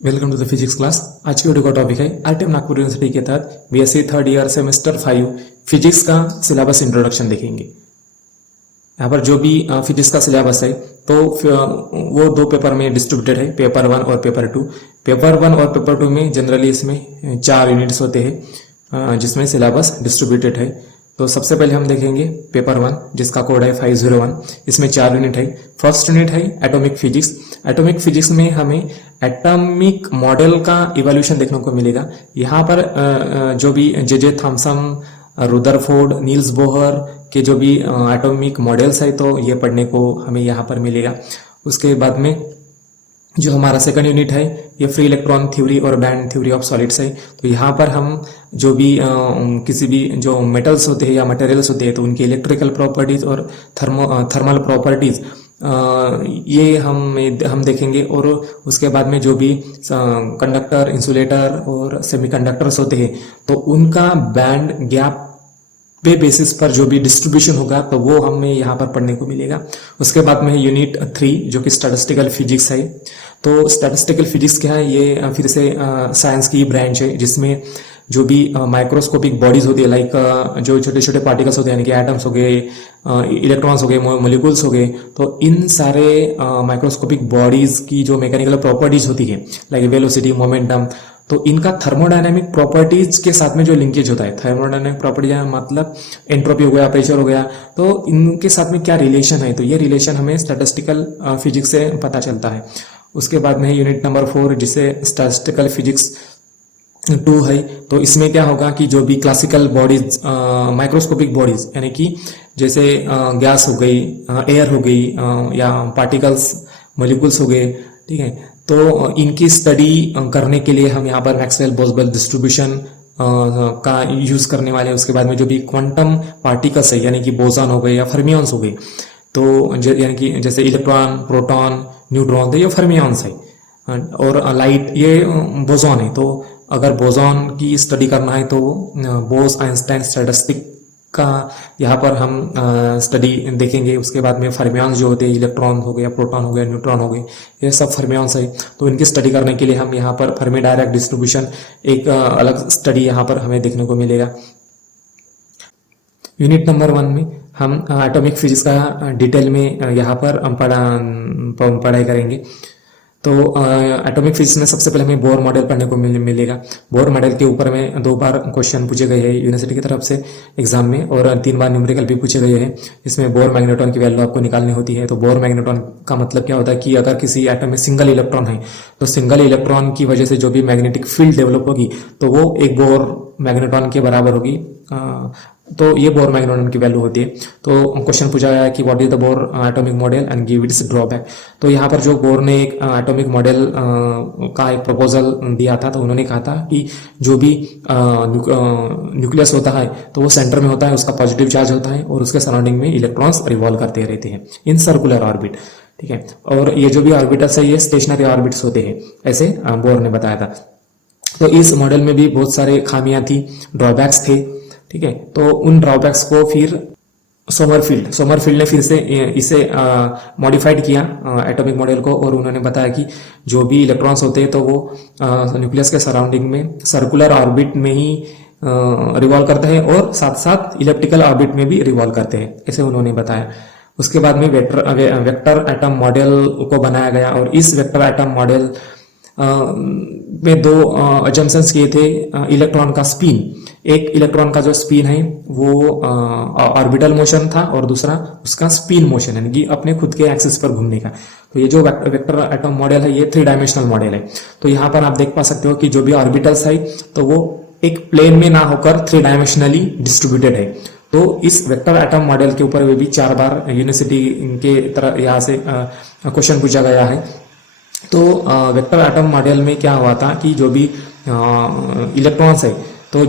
Welcome to the physics class. आज की video का टॉपिक है आरटीएम नागपुर यूनिवर्सिटी के तहत BSc third year semester 5 physics का सिलेबस इंट्रोडक्शन देखेंगे। यहाँ पर जो भी फिजिक्स का सिलेबस है तो वो दो पेपर में डिस्ट्रीब्यूटेड है, पेपर 1 और पेपर 2। पेपर 1 और पेपर 2 में जनरली इसमें 4 यूनिट्स होते हैं जिसमें सिलेबस डिस्ट्रीब्यूटेड है। तो सबसे पहले हम देखेंगे पेपर 1 जिसका कोड है 501। इसमें 4 यूनिट है। फर्स्ट यूनिट है एटॉमिक फिजिक्स। एटॉमिक फिजिक्स में हमें एटॉमिक मॉडल का इवोल्यूशन देखने को मिलेगा। यहाँ पर जो भी J Thomson, Rutherford, Niels Bohr के जो भी एटॉमिक मॉडल्स है तो ये पढ़ने को हमें यहाँ पर मिलेगा। उसके बाद में जो हमारा सेकंड यूनिट है ये फ्री इलेक्ट्रॉन थ्योरी और बैंड थ्योरी ऑफ सॉलिड्स है। तो यहाँ पर हम जो भी किसी भी जो मेटल्स होते हैं या मटेरियल्स होते हैं तो उनकी इलेक्ट्रिकल प्रॉपर्टीज और थर्मल प्रॉपर्टीज ये हम देखेंगे। और उसके बाद में जो भी कंडक्टर, इंसुलेटर और सेमीकंडक्टर्स होते हैं तो उनका बैंड गैप पे बेसिस पर जो भी डिस्ट्रीब्यूशन होगा तो वो हमें यहाँ पर पढ़ने को मिलेगा। उसके बाद में यूनिट 3 जो कि स्टैटिस्टिकल फिजिक्स है। तो स्टैटिस्टिकल फिजिक्स क्या है, ये फिर से साइंस की ब्रांच है जिसमें जो भी माइक्रोस्कोपिक बॉडीज होती है, लाइक जो छोटे छोटे पार्टिकल्स होते हैं यानी कि एटम्स हो गए, इलेक्ट्रॉन्स हो गए, मोलिक्यूल्स हो गए, तो इन सारे माइक्रोस्कोपिक बॉडीज की जो मैकेनिकल प्रॉपर्टीज होती है लाइक वेलोसिटी, मोमेंटम, तो इनका थर्मोडायनेमिक प्रॉपर्टीज के साथ में जो लिंकेज होता है, थर्मोडायनेमिक प्रॉपर्टीज मतलब एंट्रोपी हो गया, प्रेशर हो गया, तो इनके साथ में क्या रिलेशन है, तो ये रिलेशन हमें स्टैटिस्टिकल फिजिक्स से पता चलता है। उसके बाद में यूनिट नंबर 4 जिसे स्टैटिस्टिकल फिजिक्स 2 है। तो इसमें क्या होगा कि जो भी क्लासिकल बॉडीज, माइक्रोस्कोपिक बॉडीज यानी कि जैसे गैस हो गई, एयर हो गई या पार्टिकल्स, मोलिक्यूल्स हो गए, ठीक है, तो इनकी स्टडी करने के लिए हम यहाँ पर मैक्सवेल बोसवेल डिस्ट्रीब्यूशन का यूज करने वाले हैं। उसके बाद में जो भी क्वांटम पार्टिकल्स है यानी कि बोसॉन हो गए या फर्मियंस हो गए, तो यानी कि जैसे इलेक्ट्रॉन, प्रोटॉन, न्यूट्रॉन, तो ये फर्मियंस है। और लाइट ये बोसॉन है। तो अगर बोसॉन की स्टडी करना है तो बोस आइंस्टाइन स्टैटिस्टिक का यहाँ पर हम स्टडी देखेंगे। उसके बाद में फर्मियंस जो होते हैं, इलेक्ट्रॉन हो गया, प्रोटॉन हो गया, न्यूट्रॉन हो गए, ये सब फर्मियंस है। तो इनकी स्टडी करने के लिए हम यहाँ पर फर्मी डायरेक्ट डिस्ट्रीब्यूशन एक अलग स्टडी यहाँ पर हमें देखने को मिलेगा। यूनिट नंबर 1 में हम एटॉमिक फिजिक्स का डिटेल में यहाँ पर पढ़ाई करेंगे। तो एटॉमिक फिजिक्स में सबसे पहले हमें बोर मॉडल पढ़ने को मिलेगा। बोर मॉडल के ऊपर में 2 बार क्वेश्चन पूछे गए हैं यूनिवर्सिटी की तरफ से एग्जाम में, और 3 बार न्यूमेरिकल भी पूछे गए हैं। इसमें बोर मैग्नेट्रॉन की वैल्यू आपको निकालनी होती है। तो बोर मैग्नेट्रॉन का मतलब क्या होता है कि अगर किसी एटम में सिंगल इलेक्ट्रॉन है तो सिंगल इलेक्ट्रॉन की वजह से जो भी मैग्नेटिक फील्ड डेवलप होगी तो वो एक बोर मैग्नेट्रॉन के बराबर होगी। तो ये बोर मैग्नेट्रॉन की वैल्यू होती है। तो क्वेश्चन पूछा गया है कि what is the bore atomic model and give its drawback. तो यहाँ पर जो बोर ने एक एटॉमिक मॉडल का एक प्रपोजल दिया था, तो उन्होंने कहा था कि जो भी न्यूक्लियस होता है तो वो सेंटर में होता है, उसका पॉजिटिव चार्ज होता है और उसके सराउंडिंग में इलेक्ट्रॉन्स रिवॉल्व करते रहते हैं इन सर्कुलर ऑर्बिट, ठीक है। और ये जो भी ऑर्बिटल्स है ये स्टेशनरी ऑर्बिट्स होते हैं, ऐसे बोर ने बताया था। तो इस मॉडल में भी बहुत सारे खामियां थी, ड्रॉबैक्स थे, ठीक है। तो उन ड्रॉबैक्स को फिर सोमरफील्ड ने फिर से इसे मॉडिफाइड किया एटॉमिक मॉडल को, और उन्होंने बताया कि जो भी इलेक्ट्रॉन्स होते हैं तो वो न्यूक्लियस के सराउंडिंग में सर्कुलर ऑर्बिट में ही रिवॉल्व करते हैं और साथ साथ इलिप्टिकल ऑर्बिट में भी रिवॉल्व करते हैं, ऐसे उन्होंने बताया। उसके बाद में वेक्टर एटम मॉडल को बनाया गया, और इस वेक्टर एटम मॉडल में 2 अजम्पशंस किए थे। इलेक्ट्रॉन का स्पिन, एक इलेक्ट्रॉन का जो स्पिन है वो ऑर्बिटल मोशन था और दूसरा उसका स्पिन मोशन यानी कि अपने खुद के एक्सिस पर घूमने का। तो ये जो वेक्टर एटम मॉडल है ये 3 डायमेंशनल मॉडल है। तो यहाँ पर आप देख पा सकते हो कि जो भी ऑर्बिटल्स है तो वो एक प्लेन में ना होकर 3 डायमेंशनली डिस्ट्रीब्यूटेड है। तो इस वेक्टर एटम मॉडल के ऊपर भी 4 बार यूनिवर्सिटी के तरह यहाँ से क्वेश्चन पूछा गया है। तो वेक्टर एटम मॉडल में क्या हुआ था कि जो भी इलेक्ट्रॉन्स है तो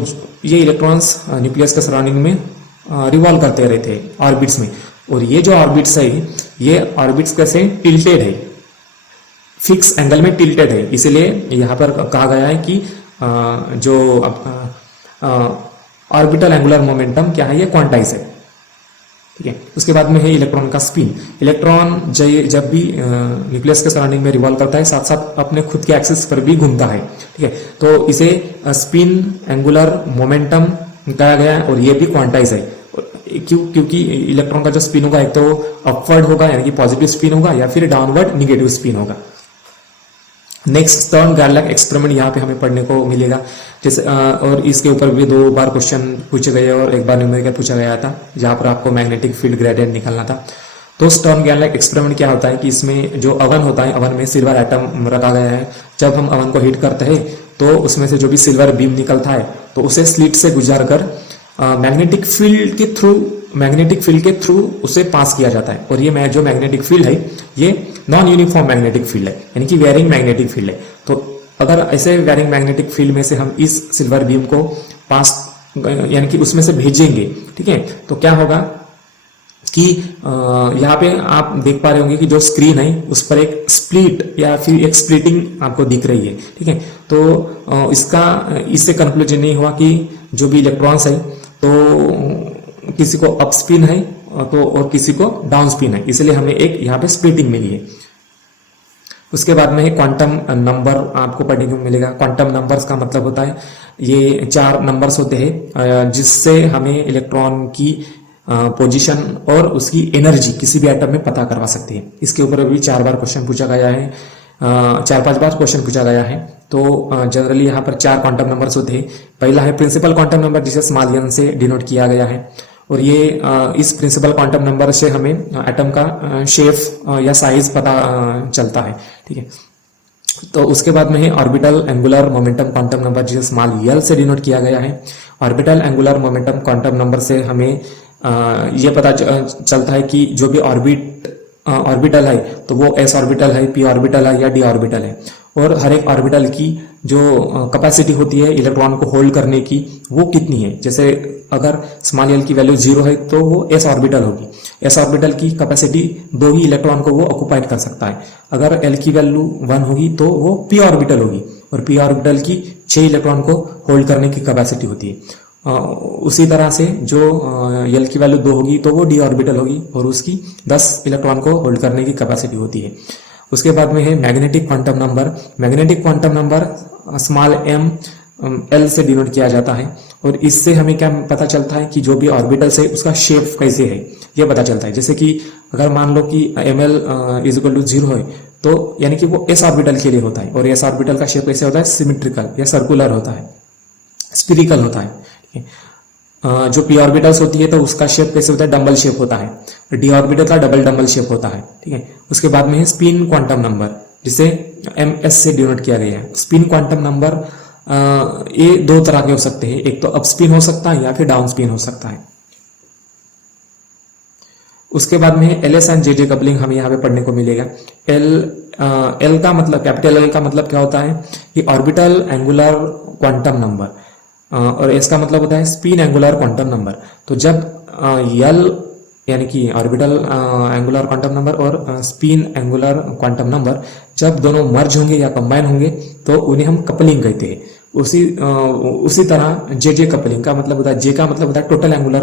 ये इलेक्ट्रॉन्स न्यूक्लियस के सराउंडिंग में रिवॉल्व करते रहते हैं ऑर्बिट्स में, और ये जो ऑर्बिट्स है ये ऑर्बिट्स कैसे टिल्टेड है, फिक्स एंगल में टिल्टेड है। इसलिए यहाँ पर कहा गया है कि जो ऑर्बिटल एंगुलर मोमेंटम क्या है ये क्वांटाइज है। ठीक है। उसके बाद में है इलेक्ट्रॉन का स्पिन। इलेक्ट्रॉन जब भी न्यूक्लियस के सराउंडिंग में रिवॉल्व करता है, साथ साथ अपने खुद के एक्सिस पर भी घूमता है, ठीक है। तो इसे स्पिन एंगुलर मोमेंटम कहा गया है और ये भी क्वांटाइज है। क्योंकि इलेक्ट्रॉन का जो स्पिन होगा, एक तो अपवर्ड होगा यानी कि पॉजिटिव स्पिन होगा, या फिर डाउनवर्ड निगेटिव स्पिन होगा। नेक्स्ट स्टर्न गार्लक एक्सपेरिमेंट यहाँ पे हमें पढ़ने को मिलेगा, जैसे और इसके ऊपर भी 2 बार क्वेश्चन पूछे गए और 1 बार न्यूमेरिकल पूछा गया था, जहाँ पर आपको मैग्नेटिक फील्ड ग्रेडियंट निकालना था। तो स्टर्न गार्लक एक्सपेरिमेंट क्या होता है कि इसमें जो अवन होता है, अवन में सिल्वर एटम रखा गया है। जब हम अवन को हीट करते हैं तो उसमें से जो भी सिल्वर बीम निकलता है, तो उसे स्लिट से गुजार कर मैग्नेटिक फील्ड के थ्रू उसे पास किया जाता है। और ये जो मैग्नेटिक फील्ड है, ये नॉन यूनिफॉर्म मैग्नेटिक फील्ड है, यानी कि वेरिंग मैग्नेटिक फील्ड है। तो अगर ऐसे वेरिंग मैग्नेटिक फील्ड में से हम इस सिल्वर बीम को पास यानी कि उसमें से भेजेंगे, ठीक है, तो क्या होगा कि यहाँ पे आप देख पा रहे होंगे कि जो स्क्रीन है उस पर एक स्प्लिट या फिर एक स्प्लिटिंग आपको दिख रही है, ठीक है। तो इससे कंक्लूजन नहीं हुआ कि जो भी इलेक्ट्रॉन्स है तो किसी को अप स्पिन है तो और किसी को डाउन स्पिन है, इसलिए हमें एक यहाँ पे स्प्लिटिंग मिली है। उसके बाद में क्वांटम नंबर आपको पढ़ने को मिलेगा। क्वांटम नंबर्स का मतलब होता है ये 4 नंबर्स होते हैं जिससे हमें इलेक्ट्रॉन की पोजीशन और उसकी एनर्जी किसी भी एटम में पता करवा सकते हैं। इसके ऊपर भी 4 बार क्वेश्चन पूछा गया है, 4-5 बार क्वेश्चन पूछा गया है। तो जनरली यहाँ पर 4 क्वांटम नंबर्स होते हैं। पहला है प्रिंसिपल क्वांटम नंबर, जिसे स्मॉल n से डिनोट किया गया है। और ये इस प्रिंसिपल क्वांटम नंबर से हमें एटम का शेप या साइज पता चलता है, ठीक है। तो उसके बाद में है orbital angular momentum quantum number, जिसे स्मॉल l से डिनोट किया गया है। Orbital angular momentum quantum number से हमें ये पता चलता है कि जो भी ऑर्बिटल है तो वो s ऑर्बिटल है, p ऑर्बिटल है या d ऑर्बिटल है। और हर एक ऑर्बिटल की जो कैपेसिटी होती है इलेक्ट्रॉन को होल्ड करने की, वो कितनी है। जैसे अगर स्मॉल l की वैल्यू 0 है तो वो s ऑर्बिटल होगी। s ऑर्बिटल की कैपेसिटी 2 ही इलेक्ट्रॉन को वो ऑक्युपाइड कर सकता है। अगर l की वैल्यू 1 होगी तो वो p ऑर्बिटल होगी, और p ऑर्बिटल की 6 इलेक्ट्रॉन को होल्ड करने की कैपेसिटी होती है। उसी तरह से जो l की वैल्यू 2 होगी तो वो d ऑर्बिटल होगी और उसकी 10 इलेक्ट्रॉन को होल्ड करने की कैपेसिटी होती है। उसके बाद में है magnetic quantum number. Magnetic quantum number small m l से डिनोट किया जाता है। और इससे हमें क्या पता चलता है कि जो भी ऑर्बिटल्स है उसका शेप कैसे है, ये पता चलता है। जैसे कि अगर मान लो कि ml = 0 है तो यानी कि वो s ऑर्बिटल के लिए होता है। और s ऑर्बिटल का शेप कैसे होता है, सिमेट्रिकल या सर्कुलर होता है, स्फीरिकल होता है। जो p ऑर्बिटल्स होती है तो उसका शेप कैसे होता है, डबल शेप होता है। d ऑर्बिटल का डबल शेप होता है, ठीक है। उसके बाद में है स्पिन क्वांटम नंबर, जिसे ms से डिनोट किया गया है। स्पिन क्वांटम नंबर ये 2 तरह के हो सकते हैं, एक तो अप स्पिन हो सकता है या फिर डाउन स्पिन हो सकता है। उसके बाद में LS एंड JJ कपलिंग हमें यहाँ पे पढ़ने को मिलेगा। L का मतलब, कैपिटल L का मतलब क्या होता है कि ऑर्बिटल एंगुलर क्वांटम नंबर, और इसका मतलब होता है स्पिन एंगुलर क्वांटम नंबर। तो जब L यानी कि ऑर्बिटल एंगुलर क्वांटम नंबर और स्पिन एंगुलर क्वांटम नंबर जब दोनों मर्ज होंगे या कंबाइन होंगे तो उन्हें हम कपलिंग कहते हैं। उसी तरह JJ कपलिंग का मतलब होता है, J का मतलब होता है टोटल एंगुलर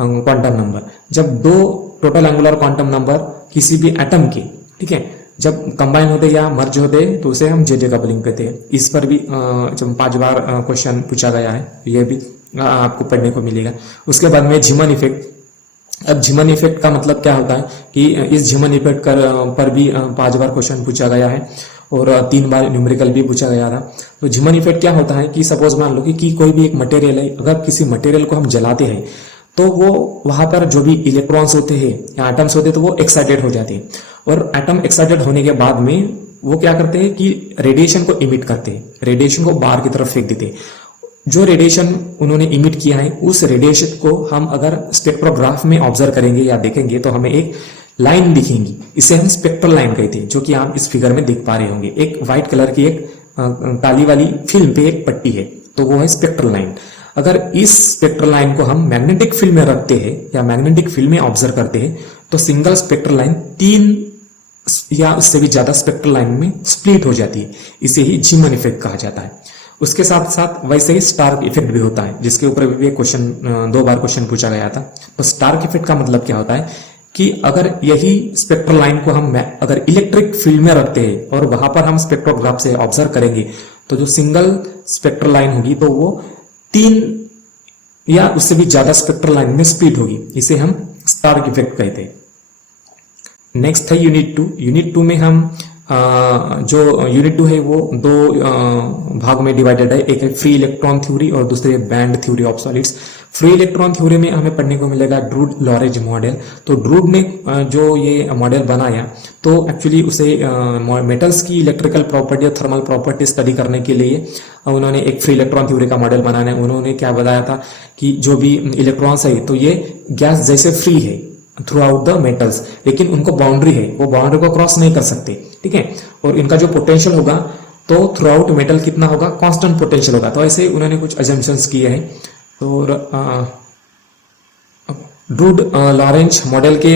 क्वांटम नंबर। जब 2 टोटल एंगुलर क्वांटम नंबर किसी भी एटम के, ठीक है, जब कंबाइन होते या मर्ज होते तो उसे हम JJ कपलिंग कहते हैं। इस पर भी 5 बार क्वेश्चन पूछा गया है, ये भी आपको पढ़ने को मिलेगा। उसके बाद में झिमन इफेक्ट। अब झिमन इफेक्ट का मतलब क्या होता है कि इस झिमन इफेक्ट पर भी 5 बार क्वेश्चन पूछा गया है और 3 बार न्यूमेरिकल भी पूछा गया था। तो झिमन इफेक्ट क्या होता है कि सपोज मान लो कि कोई भी एक मटेरियल है, अगर किसी मटेरियल को हम जलाते हैं तो वो वहां पर जो भी इलेक्ट्रॉन्स होते हैं या एटम्स होते हैं तो वो एक्साइटेड हो जाते हैं। और एटम एक्साइटेड होने के बाद में वो क्या करते हैं कि रेडिएशन को इमिट करते हैं, रेडिएशन को बाहर की तरफ फेंक देते हैं। जो रेडिएशन उन्होंने इमिट किया है उस रेडिएशन को हम अगर स्पेक्ट्रोग्राफ में ऑब्जर्व करेंगे या देखेंगे तो हमें एक लाइन दिखेंगी, इसे हम स्पेक्ट्रल लाइन कहते हैं, जो कि आप इस फिगर में देख पा रहे होंगे। एक व्हाइट कलर की एक काली वाली फिल्म पे एक पट्टी है, तो वो है स्पेक्ट्रल लाइन। अगर इस स्पेक्ट्रल लाइन को हम मैग्नेटिक फील्ड में रखते हैं या मैग्नेटिक फील्ड में ऑब्जर्व करते हैं तो सिंगल स्पेक्ट्रल लाइन 3 या उससे भी ज्यादा स्पेक्ट्रल लाइन में स्प्लिट हो जाती है। इसे ही झिमन इफेक्ट कहा जाता है। उसके साथ साथ वैसे ही स्टार्क इफेक्ट भी होता है, जिसके ऊपर भी क्वेश्चन 2 बार क्वेश्चन पूछा गया था। तो स्टार्क इफेक्ट का मतलब क्या होता है कि अगर यही स्पेक्ट्रल लाइन को हम अगर इलेक्ट्रिक फील्ड में रखते हैं और वहां पर हम स्पेक्ट्रोग्राफ से ऑब्जर्व करेंगे, तो जो सिंगल स्पेक्ट्रल लाइन होगी तो वो 3 या उससे भी ज्यादा स्पेक्ट्रल लाइन में स्प्लिट होगी। इसे हम स्टार्क इफेक्ट कहते हैं। नेक्स्ट है यूनिट 2। यूनिट 2 में हम जो यूनिट 2 है वो 2 भाग में डिवाइडेड है। एक है फ्री इलेक्ट्रॉन थ्योरी और दूसरे band theory of solids. Free electron theory में हमें पढ़ने को मिलेगा ड्रूड लॉरेंज मॉडल। तो ड्रूड ने जो ये मॉडल बनाया, तो एक्चुअली उसे मेटल्स की इलेक्ट्रिकल प्रॉपर्टी और थर्मल प्रॉपर्टी स्टडी करने के लिए उन्होंने एक फ्री इलेक्ट्रॉन थ्योरी का मॉडल बनाया। उन्होंने क्या बताया था कि जो भी इलेक्ट्रॉन्स है तो ये गैस जैसे फ्री है थ्रू आउट द मेटल्स, लेकिन उनको बाउंड्री है, वो बाउंड्री को क्रॉस नहीं कर सकते, ठीक है। और इनका जो पोटेंशियल होगा तो थ्रू आउट मेटल कितना होगा, कांस्टेंट पोटेंशियल होगा। तो ऐसे उन्होंने कुछ अजम्पशंस किए हैं। तो ड्रूड लॉरेंज मॉडल के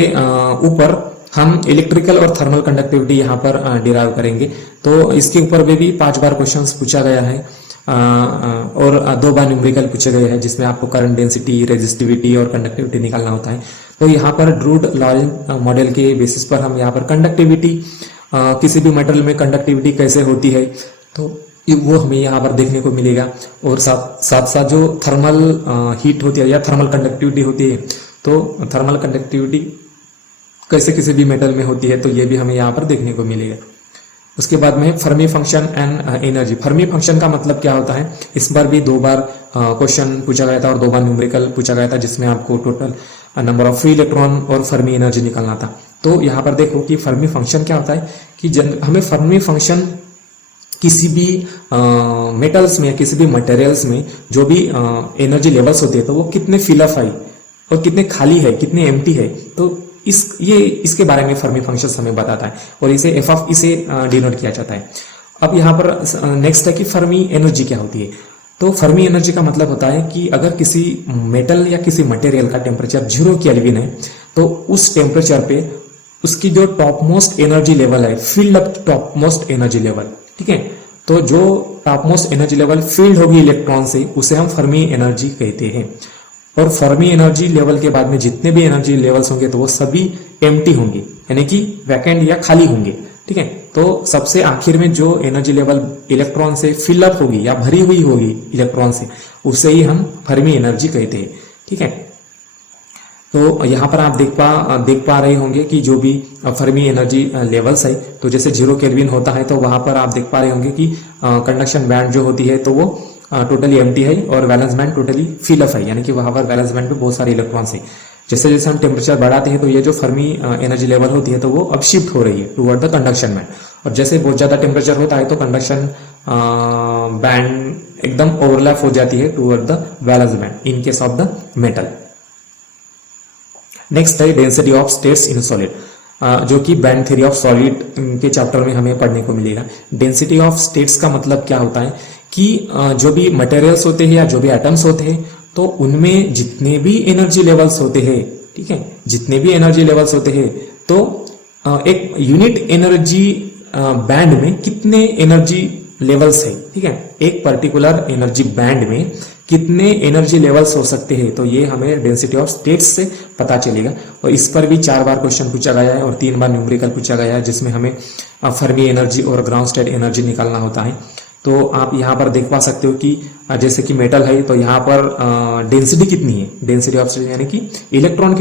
ऊपर हम इलेक्ट्रिकल और थर्मल कंडक्टिविटी यहाँ पर डिराइव करेंगे। तो इसके ऊपर भी 5 बार क्वेश्चंस पूछा गया है और 2 बार न्यूमेरिकल पूछे गए हैं, जिसमें आपको करंट डेंसिटी, रेजिस्टिविटी और कंडक्टिविटी निकालना होता है। तो यहाँ पर ड्रूड लॉरेंज मॉडल के बेसिस पर हम यहाँ पर कंडक्टिविटी, किसी भी मेटल में कंडक्टिविटी कैसे होती है तो वो हमें यहाँ पर देखने को मिलेगा। और साथ साथ जो थर्मल हीट होती है या थर्मल कंडक्टिविटी होती है, तो थर्मल कंडक्टिविटी कैसे किसी भी मेटल में होती है, तो ये भी हमें यहाँ पर देखने को मिलेगा। उसके बाद में Fermi function and energy. Fermi function का मतलब क्या होता है, इस बार भी 2 बार क्वेश्चन पूछा गया था और 2 बार न्यूमेरिकल पूछा गया था, जिसमें आपको total number of free electron और फर्मी एनर्जी निकालना था। तो यहाँ पर देखो कि फर्मी फंक्शन क्या होता है कि हमें फर्मी फंक्शन किसी भी मेटल्स में, किसी भी मटेरियल्स में जो भी एनर्जी लेवल्स होते हैं, तो वो कितने फिलअप है और कितने खाली है, कितने एम्प्टी है, तो इसके बारे में फर्मी फंक्शन हमें बताता है और इसे एफ ऑफ इसे डिनोट किया जाता है। अब यहाँ पर नेक्स्ट है कि फर्मी एनर्जी क्या होती है। तो फर्मी एनर्जी का मतलब होता है कि अगर किसी मेटल या किसी मटेरियल का टेम्परेचर 0 केल्विन है, तो उस टेम्परेचर पे उसकी जो टॉप मोस्ट एनर्जी लेवल है, field up top most energy level, ठीक है। तो जो top most energy level field होगी इलेक्ट्रॉन से, उसे हम फर्मी एनर्जी कहते हैं। और फर्मी एनर्जी लेवल के बाद में जितने भी एनर्जी लेवल्स होंगे तो वो सभी एम्प्टी होंगे, यानी कि वैकेंट या खाली होंगे, ठीक है। तो सबसे आखिर में जो एनर्जी लेवल इलेक्ट्रॉन से फिलअप होगी या भरी हुई होगी इलेक्ट्रॉन से, उसे ही हम फर्मी एनर्जी कहते हैं, ठीक है। तो यहाँ पर आप देख पा रहे होंगे कि जो भी फर्मी एनर्जी लेवल्स है, तो जैसे 0 केल्विन होता है तो वहां पर आप देख पा रहे होंगे कि कंडक्शन बैंड जो होती है तो वो टोटली एम्प्टी है और वैलेंस बैंड टोटली फिलअप है, यानी कि वहां पर वैलेंस बैंड पे बहुत सारे इलेक्ट्रॉन्स है। जैसे जैसे हम टेम्परेचर बढ़ाते हैं तो ये जो फर्मी एनर्जी लेवल होती है तो वो अब शिफ्ट हो रही है टुवर्ड द कंडक्शन बैंड, और जैसे बहुत ज्यादा टेम्परेचर होता है तो कंडक्शन बैंड एकदम ओवरलैप हो जाती है toward the valence band in case of the metal. Next है density of states in solid, जो कि बैंड थ्योरी ऑफ सॉलिड के चैप्टर में हमें पढ़ने को मिलेगा। डेंसिटी ऑफ स्टेट्स का मतलब क्या होता है कि जो भी मटेरियल्स होते हैं या जो भी एटम्स होते हैं, तो उनमें जितने भी एनर्जी लेवल्स होते हैं, ठीक है, जितने भी एनर्जी लेवल्स होते हैं, तो एक यूनिट एनर्जी बैंड में कितने एनर्जी लेवल्स है, ठीक है, एक पर्टिकुलर एनर्जी बैंड में कितने एनर्जी लेवल्स हो सकते हैं, तो ये हमें डेंसिटी ऑफ स्टेट्स से पता चलेगा। और इस पर भी 4 बार क्वेश्चन पूछा गया है और 3 बार न्यूमेरिकल पूछा गया है, जिसमें हमें फर्मी एनर्जी और ग्राउंड स्टेट एनर्जी निकालना होता है। तो आप यहाँ पर देख पा सकते हो कि जैसे कि मेटल है तो यहाँ पर डेंसिटी कितनी है, डेंसिटी ऑफ स्टेट यानी कि इलेक्ट्रॉन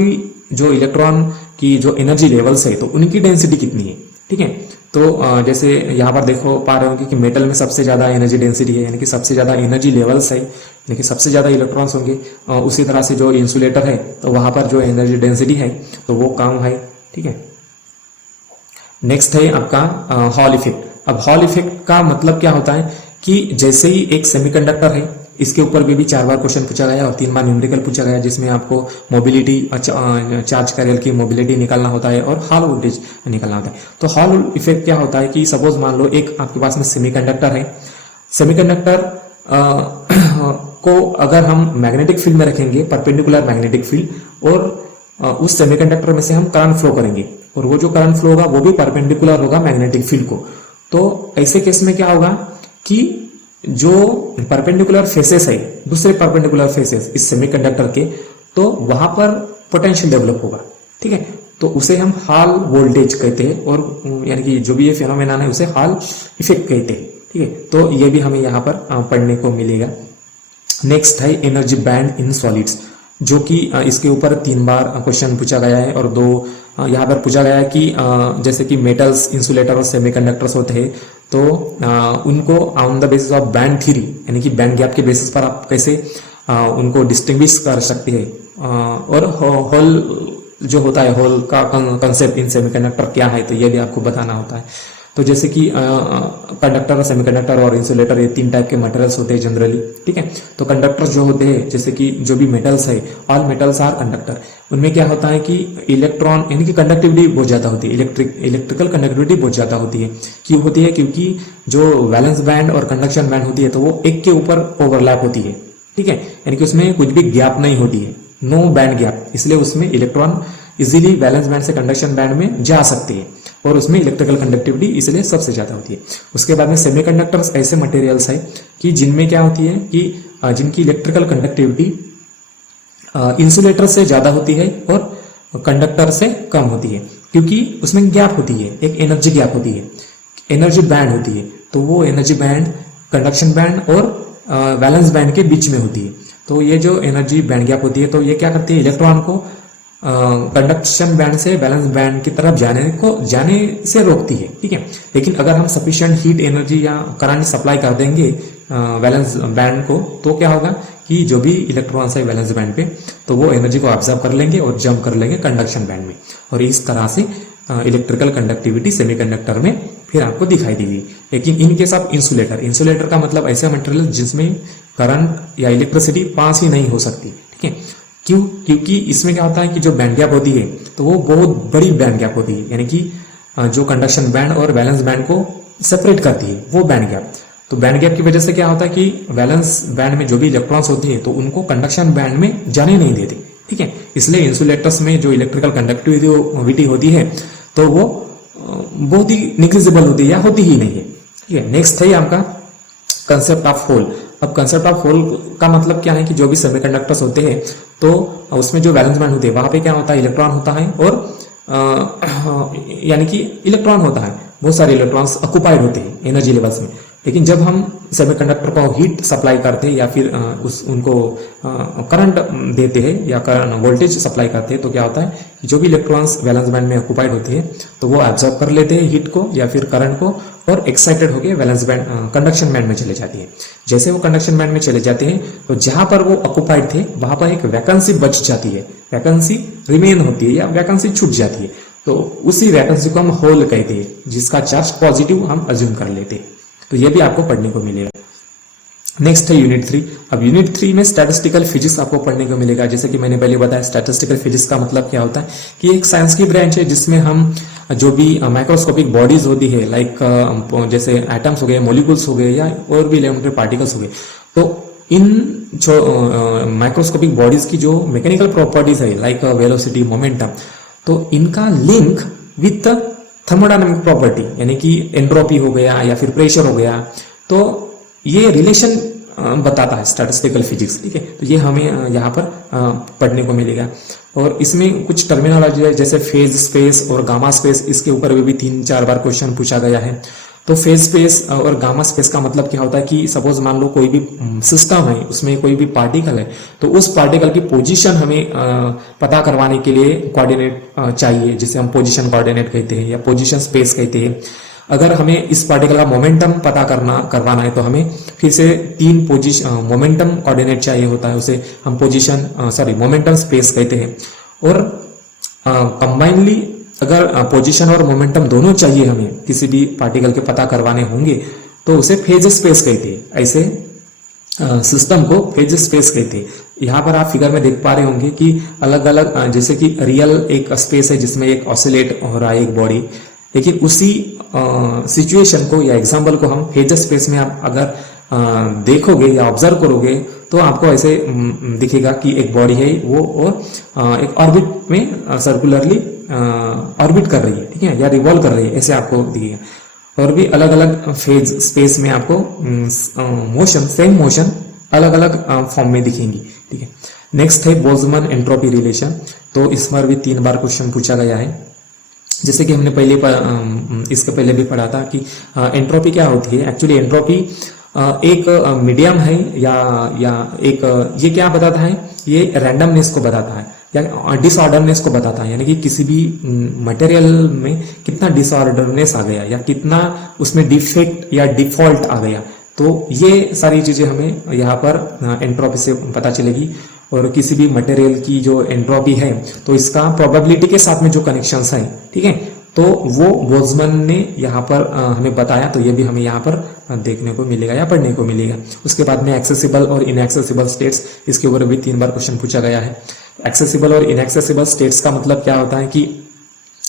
की जो एनर्जी लेवल्स है तो उनकी डेंसिटी कितनी है, ठीक है। तो जैसे यहाँ पर देखो पा रहे होंगे कि मेटल में सबसे ज्यादा एनर्जी डेंसिटी है, यानी कि सबसे ज्यादा एनर्जी लेवल्स है, यानी कि सबसे ज्यादा इलेक्ट्रॉन्स होंगे। उसी तरह से जो इंसुलेटर है तो वहां पर जो एनर्जी डेंसिटी है तो वो कम है, ठीक है। नेक्स्ट है आपका हॉल इफेक्ट। अब हॉल इफेक्ट का मतलब क्या होता है कि जैसे ही एक सेमीकंडक्टर है, इसके ऊपर भी 4 बार क्वेश्चन पूछा गया और 3 बार न्यूमेरिकल पूछा गया, जिसमें आपको मोबिलिटी, चार्ज कैरियर की मोबिलिटी निकालना होता है और हॉल वोल्टेज निकालना होता है। तो हॉल इफेक्ट क्या होता है कि सपोज मान लो एक आपके पास में सेमीकंडक्टर है, सेमीकंडक्टर को अगर हम मैग्नेटिक फील्ड में रखेंगे, परपेंडिकुलर मैग्नेटिक फील्ड, और उस सेमीकंडक्टर में से हम करंट फ्लो करेंगे और वो जो करंट फ्लो होगा वो भी परपेंडिकुलर होगा मैग्नेटिक फील्ड को। तो ऐसे केस में क्या होगा कि जो परपेंडिकुलर फेसेस है, दूसरे परपेंडिकुलर फेसेस इस सेमीकंडक्टर के, तो वहां पर पोटेंशियल डेवलप होगा, ठीक है। तो उसे हम हॉल वोल्टेज कहते हैं, और यानी कि जो भी ये फेनोमेना है उसे हॉल इफेक्ट कहते हैं, ठीक है। तो ये भी हमें यहाँ पर पढ़ने को मिलेगा। नेक्स्ट है एनर्जी बैंड इन सॉलिड्स, जो कि इसके ऊपर 3 बार क्वेश्चन पूछा गया है, और 2 यहाँ पर पूछा गया है कि जैसे कि मेटल्स, इंसुलेटर और सेमीकंडक्टर्स होते हैं, तो उनको on the basis of band theory, यानी कि बैंड गैप के बेसिस पर आप कैसे उनको डिस्टिंग्विश कर सकते हैं, और होल जो होता है, होल का कंसेप्ट इन सेमीकंडक्टर क्या है, तो ये भी आपको बताना होता है। तो जैसे कि कंडक्टर, सेमीकंडक्टर और इंसुलेटर, ये 3 टाइप के मटेरियल्स होते हैं जनरली, ठीक है। तो कंडक्टर जो होते हैं, जैसे कि जो भी मेटल्स है, ऑल मेटल्स आर कंडक्टर, उनमें क्या होता है कि इलेक्ट्रॉन, यानी कि कंडक्टिविटी बहुत ज्यादा होती है, इलेक्ट्रिकल कंडक्टिविटी बहुत ज्यादा होती है। क्यों होती है? क्योंकि जो वैलेंस बैंड और कंडक्शन बैंड होती है, तो वो एक के ऊपर ओवरलैप होती है, ठीक है, यानी कि उसमें कुछ भी गैप नहीं होती है, नो बैंड गैप, इसलिए उसमें इलेक्ट्रॉन इजीली वैलेंस बैंड से कंडक्शन बैंड में जा सकते हैं, और उसमें इलेक्ट्रिकल कंडक्टिविटी इसलिए सबसे ज्यादा होती है। उसके बाद में सेमीकंडक्टर्स ऐसे मटेरियल्स है कि जिनमें क्या होती है कि जिनकी इलेक्ट्रिकल कंडक्टिविटी इंसुलेटर से ज्यादा होती है और कंडक्टर से कम होती है, क्योंकि उसमें गैप होती है, एक एनर्जी गैप होती है, एनर्जी बैंड होती है। तो वो एनर्जी बैंड कंडक्शन बैंड और वैलेंस बैंड के बीच में होती है। तो ये जो एनर्जी बैंड गैप होती है, तो ये क्या करती है, इलेक्ट्रॉन को कंडक्शन बैंड से वैलेंस बैंड की तरफ जाने से रोकती है, ठीक है। लेकिन अगर हम सफिशिएंट हीट एनर्जी या करंट सप्लाई कर देंगे वैलेंस बैंड को, तो क्या होगा कि जो भी इलेक्ट्रॉन्स है वैलेंस बैंड पे, तो वो एनर्जी को ऑब्जर्व कर लेंगे और जंप कर लेंगे कंडक्शन बैंड में, और इस तरह से इलेक्ट्रिकल कंडक्टिविटी सेमीकंडक्टर में फिर आपको दिखाई देगी। लेकिन इन केस ऑफ इंसुलेटर का मतलब ऐसा मटेरियल जिसमें करंट या इलेक्ट्रिसिटी पास ही नहीं हो सकती, ठीक है। क्यों? क्योंकि इसमें क्या होता है कि जो बैंड गैप होती है, तो वो बहुत बड़ी बैंड गैप होती है, यानी कि जो कंडक्शन बैंड और वैलेंस बैंड को सेपरेट करती है, वो बैंड गैप। तो बैंड गैप की वजह से क्या होता है कि वैलेंस बैंड में जो भी इलेक्ट्रॉन्स होते हैं, तो उनको कंडक्शन बैंड में जाने नहीं देते, ठीक है। इसलिए इंसुलेटर्स में जो इलेक्ट्रिकल कंडक्टिविटी होती है, तो वो बहुत ही निग्लिजिबल होती है या होती ही नहीं है, ठीक है। नेक्स्ट है आपका कंसेप्ट ऑफ होल। अब कंसेप्ट ऑफ होल का मतलब क्या है कि जो भी सेमीकंडक्टर्स होते हैं, तो उसमें जो वैलेंस बैंड होते हैं, वहां पे क्या होता है, इलेक्ट्रॉन होता है, और यानी कि इलेक्ट्रॉन होता है, बहुत सारे इलेक्ट्रॉन्स ऑक्युपाइड होते हैं एनर्जी लेवल्स में। लेकिन जब हम सेमीकंडक्टर को हीट सप्लाई करते हैं या फिर उनको करंट देते हैं या वोल्टेज सप्लाई करते हैं, तो क्या होता है कि जो भी इलेक्ट्रॉन्स वैलेंस बैंड में ऑक्युपाइड होते हैं, तो वो एब्जॉर्ब कर लेते हैं हीट को या फिर करंट को, और एक्साइटेड होकर वैलेंस बैंड कंडक्शन बैंड में चले जाती है। जैसे वो कंडक्शन बैंड में चले जाते हैं, तो जहां पर वो ऑक्युपाइड थे, वहां पर एक वैकेंसी बच जाती है, वैकेंसी रिमेन होती है या वैकेंसी छूट जाती है। तो उसी वैकेंसी को हम होल कहते हैं, जिसका चार्ज पॉजिटिव हम अज्यूम कर लेते हैं। तो ये भी आपको पढ़ने को मिलेगा। नेक्स्ट है यूनिट 3। अब यूनिट 3 में स्टैटिस्टिकल फिजिक्स आपको पढ़ने को मिलेगा। जैसे कि मैंने पहले बताया, स्टैटिस्टिकल फिजिक्स का मतलब क्या होता है कि एक साइंस की ब्रांच है जिसमें हम जो भी माइक्रोस्कोपिक बॉडीज होती है, लाइक जैसे एटम्स हो गए, मॉलिक्यूल्स हो गए, या और भी एलिमेंट्री पार्टिकल्स हो गए, तो इन जो माइक्रोस्कोपिक बॉडीज की जो मैकेनिकल प्रॉपर्टीज है, लाइक वेलोसिटी, मोमेंटम, तो इनका लिंक विथ थर्मोडायनामिक प्रॉपर्टी, यानी कि एंट्रोपी हो गया या फिर प्रेशर हो गया, तो ये रिलेशन बताता है स्टैटिस्टिकल फिजिक्स, ठीक है। तो ये हमें यहाँ पर पढ़ने को मिलेगा। और इसमें कुछ टर्मिनोलॉजी है, जैसे फेज स्पेस और गामा स्पेस, इसके ऊपर भी 3-4 बार क्वेश्चन पूछा गया है। तो फेज स्पेस और गामा स्पेस का मतलब क्या होता है कि सपोज मान लो कोई भी सिस्टम है, उसमें कोई भी पार्टिकल है, तो उस पार्टिकल की पोजीशन हमें पता करवाने के लिए कोऑर्डिनेट चाहिए, जिसे हम पोजीशन कोऑर्डिनेट कहते हैं या पोजीशन स्पेस कहते हैं। अगर हमें इस पार्टिकल का मोमेंटम पता करवाना है, तो हमें फिर से 3 पोजीशन मोमेंटम कोऑर्डिनेट चाहिए होता है, उसे हम मोमेंटम स्पेस कहते हैं। और कंबाइनली अगर पोजीशन और मोमेंटम दोनों चाहिए हमें किसी भी पार्टिकल के पता करवाने होंगे, तो उसे फेज स्पेस कहते हैं। ऐसे सिस्टम को फेज स्पेस कहते हैं। यहाँ पर आप फिगर में देख पा रहे होंगे कि अलग अलग, जैसे कि रियल एक स्पेस है जिसमें एक ऑसिलेट हो रहा है एक बॉडी, लेकिन उसी सिचुएशन को या एग्जाम्पल को हम फेज स्पेस में आप अगर देखोगे या ऑब्जर्व करोगे, तो आपको ऐसे दिखेगा कि एक बॉडी है वो, और एक ऑर्बिट में सर्कुलरली ऑर्बिट कर रही है, ठीक है, या रिवॉल्व कर रही है, ऐसे आपको दिखेगा। और भी अलग अलग फेज स्पेस में आपको मोशन, सेम मोशन अलग अलग फॉर्म में दिखेंगी। ठीक है, नेक्स्ट है बोल्ट्जमैन एंट्रोपी रिलेशन। तो इस बार भी 3 बार क्वेश्चन पूछा गया है। जैसे कि हमने इसके पहले भी पढ़ा था कि एंट्रोपी क्या होती है। एक्चुअली एंट्रोपी एक मीडियम है या एक ये क्या बताता है, ये रैंडमनेस को बताता है या डिसऑर्डरनेस को बताता है, यानी कि किसी भी मटेरियल में कितना डिसऑर्डरनेस आ गया या कितना उसमें डिफेक्ट या डिफॉल्ट आ गया। तो ये सारी चीजें हमें यहाँ पर एंट्रोपी से पता चलेगी। और किसी भी मटेरियल की जो एंट्रोपी है तो इसका प्रोबेबिलिटी के साथ में जो कनेक्शंस है, ठीक है, तो वो बोल्ट्जमैन ने यहाँ पर हमें बताया। तो ये भी हमें यहाँ पर देखने को मिलेगा या पढ़ने को मिलेगा। उसके बाद में एक्सेसिबल और इनएक्सेसिबल स्टेट्स, इसके ऊपर भी 3 बार क्वेश्चन पूछा गया है। एक्सेसिबल और इनएक्सेसिबल स्टेट्स का मतलब क्या होता है कि